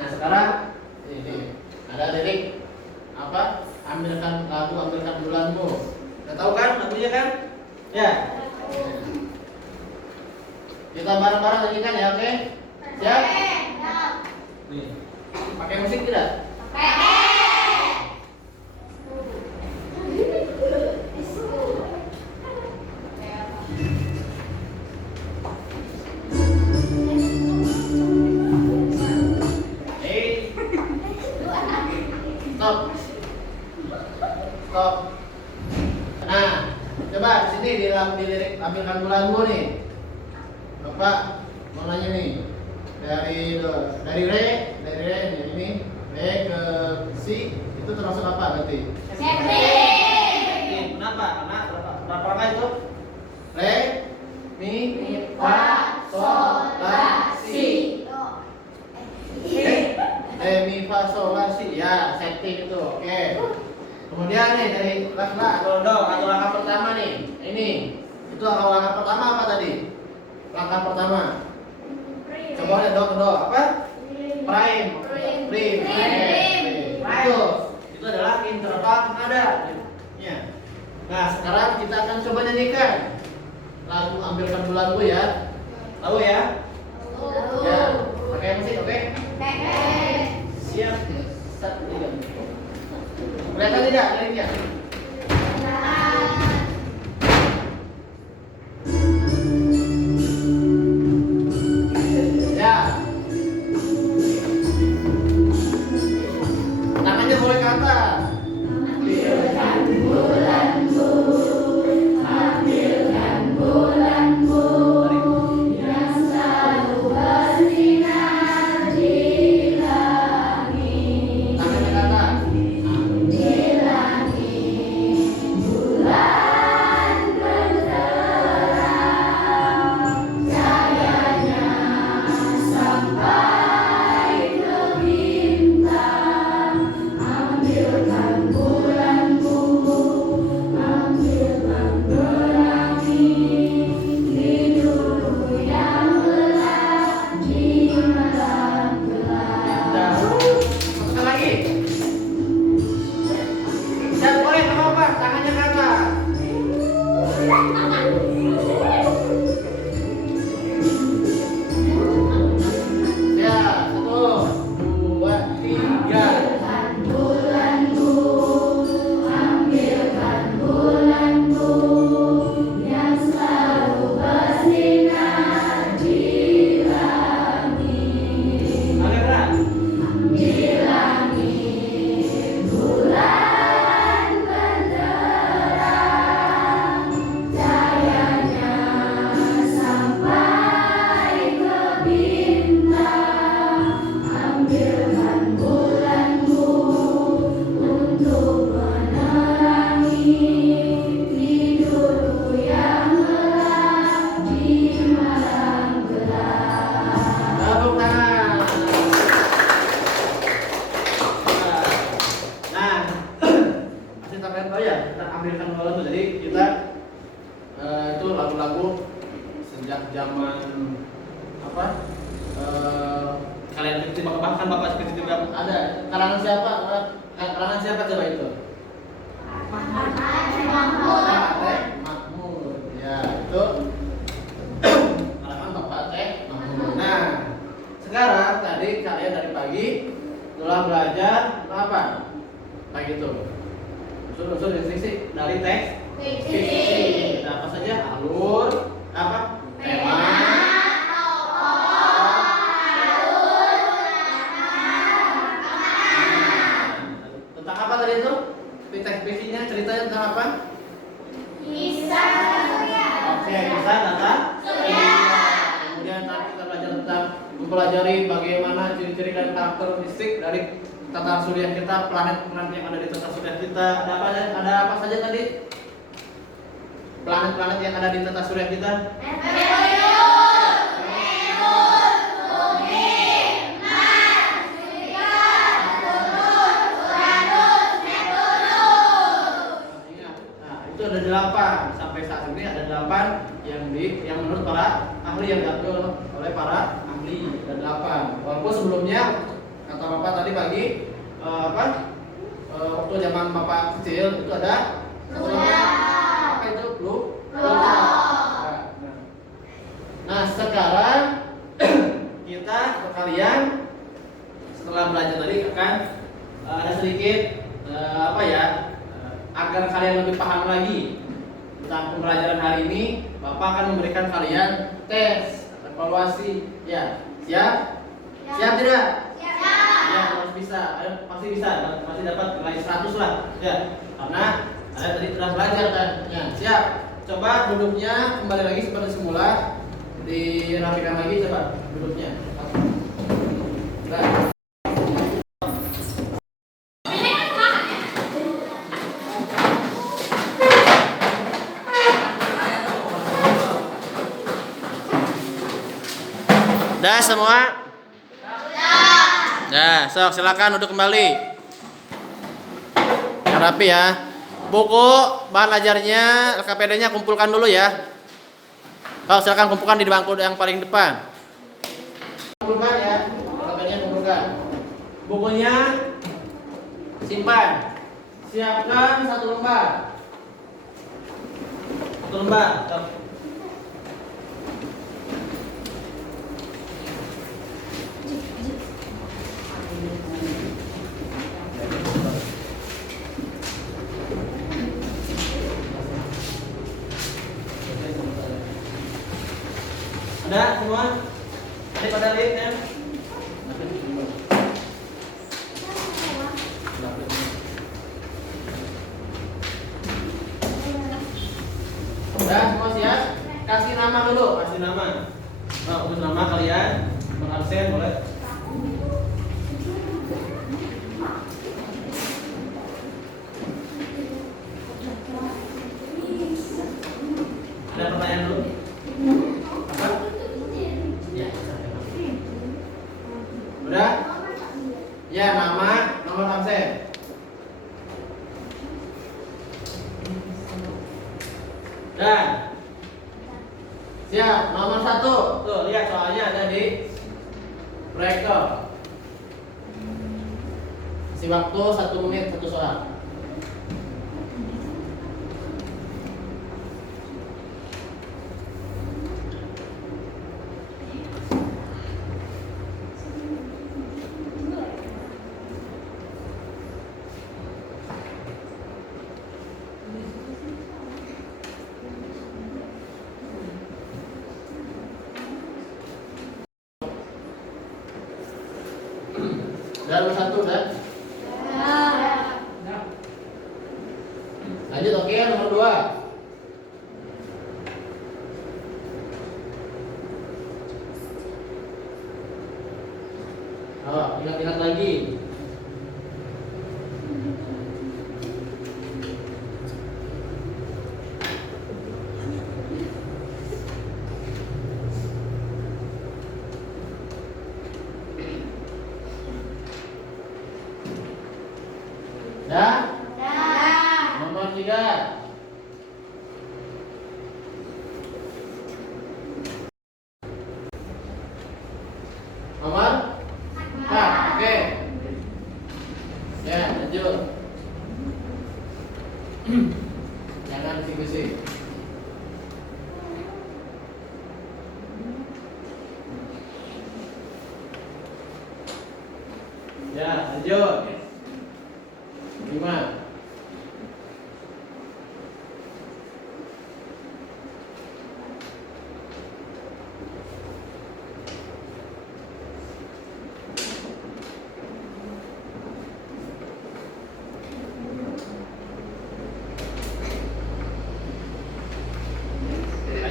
Nah, sekarang ini ada lirik apa? Ambilkan lagu, ambilkan bulanmu. Udah tahu kan lagunya kan? Ya. Kita bareng-bareng nyanyikan ya, oke? Siap? Nih. Pakai musik tidak? Stop. Nah, coba di sini di lirik ambilkan bulanmu nih. Bapak mau nanya nih. Dari re ini re ke si itu termasuk apa berarti? Kenapa? Karena berapa langkah itu? Re, mi, fa, sol, la, si. Re, mi, fa, sol, la, si. Ya, setting itu. Oke. Kemudian nih dari langkah atau langkah pertama nih. Ini. Itu langkah pertama apa tadi? Langkah pertama. Coba lihat do ke do apa? Prime. Itu adalah interval nada. Ya. Nah, sekarang kita akan coba nyanyikan lagu ambilkan bulanmu ya. Tahu ya? Ya. Pakai musik, oke? Siap. 1, 2. Kelihatan tidak liriknya? Ya. Tangannya boleh ke atas. Ambilkan bulanmu, ambilkan bulanmu yang selalu bersinar di langit. Tangannya ke atas. Di langit. kan Bapak seperti itu bilang ada karangan siapa? Karangan siapa coba itu? Makmur. Ya, itu karangan Bapak Teh Makmur. Nah, sekarang tadi kalian dari pagi telah belajar apa? Kayak gitu. Unsur-unsur fiksi dari teks fiksi. Ada apa saja? Alur, apa? Tema. Tentang apa tadi itu? Teks fiksinya ceritanya tentang apa? Oke, kisah tentang surya. Kemudian nanti kita belajar tentang mempelajari bagaimana ciri-ciri dan karakteristik dari tata surya kita, planet-planet yang ada di tata surya kita. Ada apa saja tadi? Planet-planet yang ada di tata surya kita? Nah, itu ada 8. Sampai saat ini ada 8 yang menurut para ahli yang diambil oleh para ahli. Ada 8. Walaupun sebelumnya kata Bapak tadi pagi waktu zaman Bapak kecil itu ada apa itu? Nah, sekarang kita atau kalian setelah belajar tadi akan ada sedikit agar kalian lebih paham lagi tentang pembelajaran hari ini. Bapak akan memberikan kalian tes evaluasi. Ya, siap? Siap tidak? Ya, harus bisa. Pasti bisa. Pasti dapat nilai 100 lah. Ya, karena saya tadi telah belajar kan. Ya, siap. Coba duduknya kembali lagi seperti semula. Dirapikan lagi coba duduknya. Nah. Dah semua? Nah, sok silakan duduk kembali. Yang rapi ya. Buku bahan ajarnya, LKPD-nya kumpulkan dulu ya. Kalau silakan kumpulkan di bangku yang paling depan. Kumpulkan ya, LKPD-nya kumpulkan. Bukunya simpan. Siapkan 1 lembar. 1 lembar. Ada semua? Ada pada lihat ya? Udah semua siap? Kasih nama dulu, kasih nama. Nah, untuk nama kalian mengabsen boleh. Ada pertanyaan dulu? Apa? Ya. Udah? Ya, nama, nomor absen. Dan siap, nomor 1. Tuh, lihat soalnya ada di proyektor. Kasih waktu 1 menit 1 soal. Nomor 1 kan? Lanjut, oke, nomor 2. Ingat-ingat lagi. Dah? Nomor 3. Nomor 4. Oke. Ya, lanjut. Jangan bisik-bisik. Ya, lanjut. 5.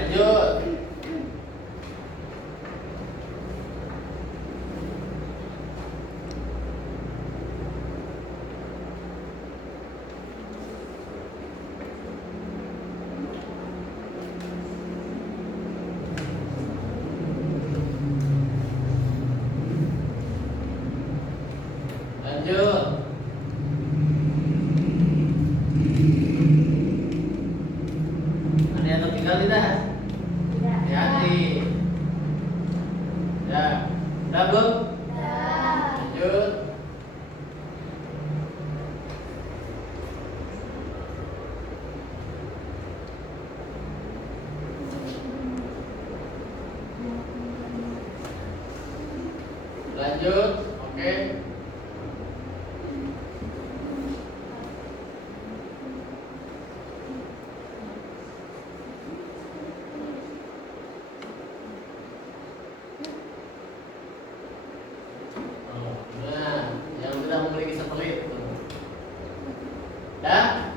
Lanjut. Lanjut. Ada yang tertinggal tidak? Hati-hati. Ya, udah belum? Lanjut. Lanjut. Oke. Nah, yang sudah memiliki satelit. Dah?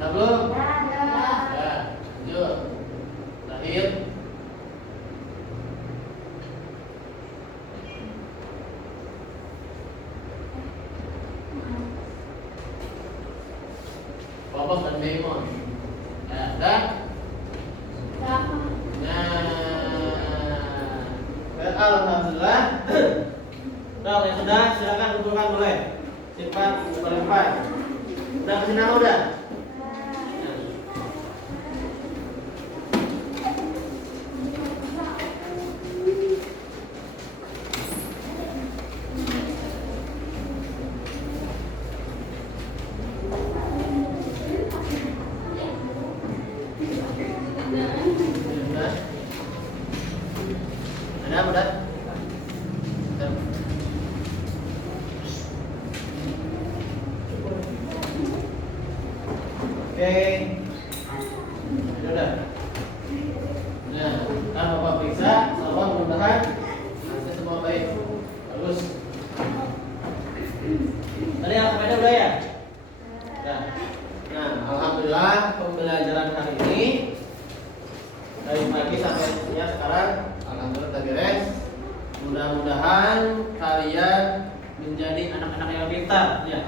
Dah belum? Dah. Lanjut. Terakhir. Popok dan Memon. Ya, dah? Nah, alhamdulillah. Kalau yang sudah, silakan kumpulkan boleh. Simpan berempat. Udah kesini udah? Sudah? Ada apa dah? Oke, sudah. Nah, kan Bapak periksa, sama mudah-mudahan hasil semua baik, bagus. Tadi apa udah ya? Nah, alhamdulillah pembelajaran hari ini dari pagi sampai ya sekarang alhamdulillah udah beres. Mudah-mudahan kalian menjadi anak-anak yang pintar, ya.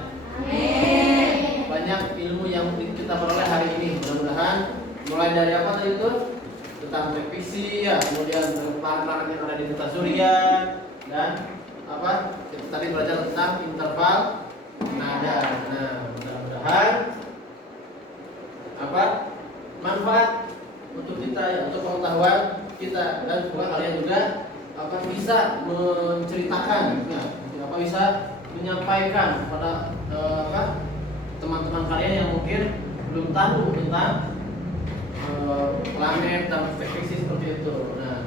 Banyak ilmu yang kita peroleh hari ini. Mudah-mudahan mulai dari apa tadi itu tentang revisi, ya, kemudian planet-planet yang ada di tata surya dan apa kita tadi belajar tentang interval nada. Nah, mudah-mudahan apa manfaat untuk kita, ya, untuk pengetahuan kita, dan semoga kalian juga apa bisa menceritakan, ya, apa bisa menyampaikan pada apa teman-teman kalian yang mungkin belum tahu tentang planet dan frekuensi seperti itu. Nah,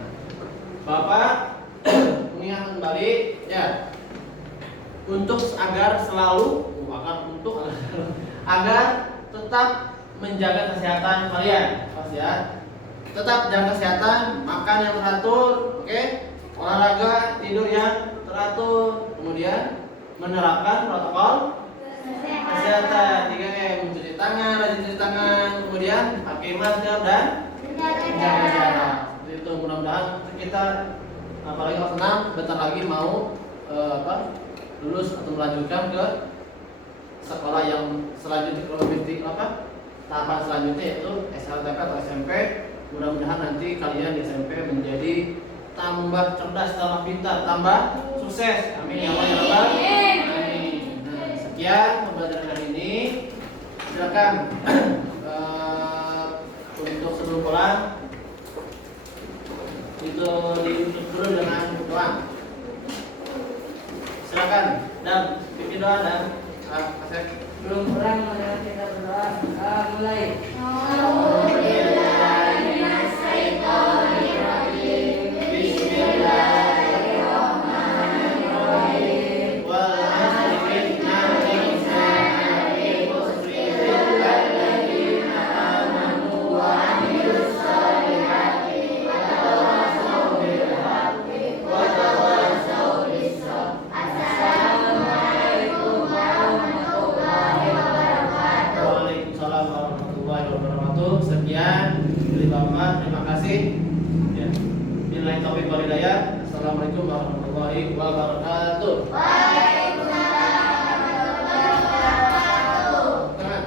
Bapak mengingatkan kembali, ya, untuk agar selalu agar tetap menjaga kesehatan kalian, pas ya. Tetap jaga kesehatan, makan yang teratur, oke? Olahraga, tidur yang teratur, kemudian menerapkan protokol kesehatan 3M, mencuci tangan, rajin cuci tangan, kemudian pakai masker dan menjaga jarak. Itu mudah-mudahan kita apalagi kelas 6 bentar lagi mau lulus atau melanjutkan ke sekolah yang selanjutnya, tahapan selanjutnya yaitu SLTK atau SMP. Mudah-mudahan nanti kalian di SMP menjadi tambah cerdas, tambah pintar, tambah sukses. Amin ya Allah ya Rabbal alamin. Nah, sekian pembelajaran hari ini. Silakan untuk sebelum pulang itu ditutup dulu dengan doa. silakan. Dan pimpin doa dan Asep. Belum pulang, marilah kita berdoa. Mulai. Bismillahirrahmanirrahim. Wal 'asri innal insana lafi khusr illa alladziina amanu wa 'amilus shalihati wa tawassaw bil haqqi wa tawassaw bis sabr. Assalamualaikum warahmatullahi wabarakatuh. Waalaikumsalam warahmatullahi wabarakatuh. Sekian dari Bapak, terima kasih. Ya. Billahi taufiq wal hidayah. Assalamualaikum warahmatullahi wabarakatuh. Tangan.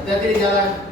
Hati-hati di jalan.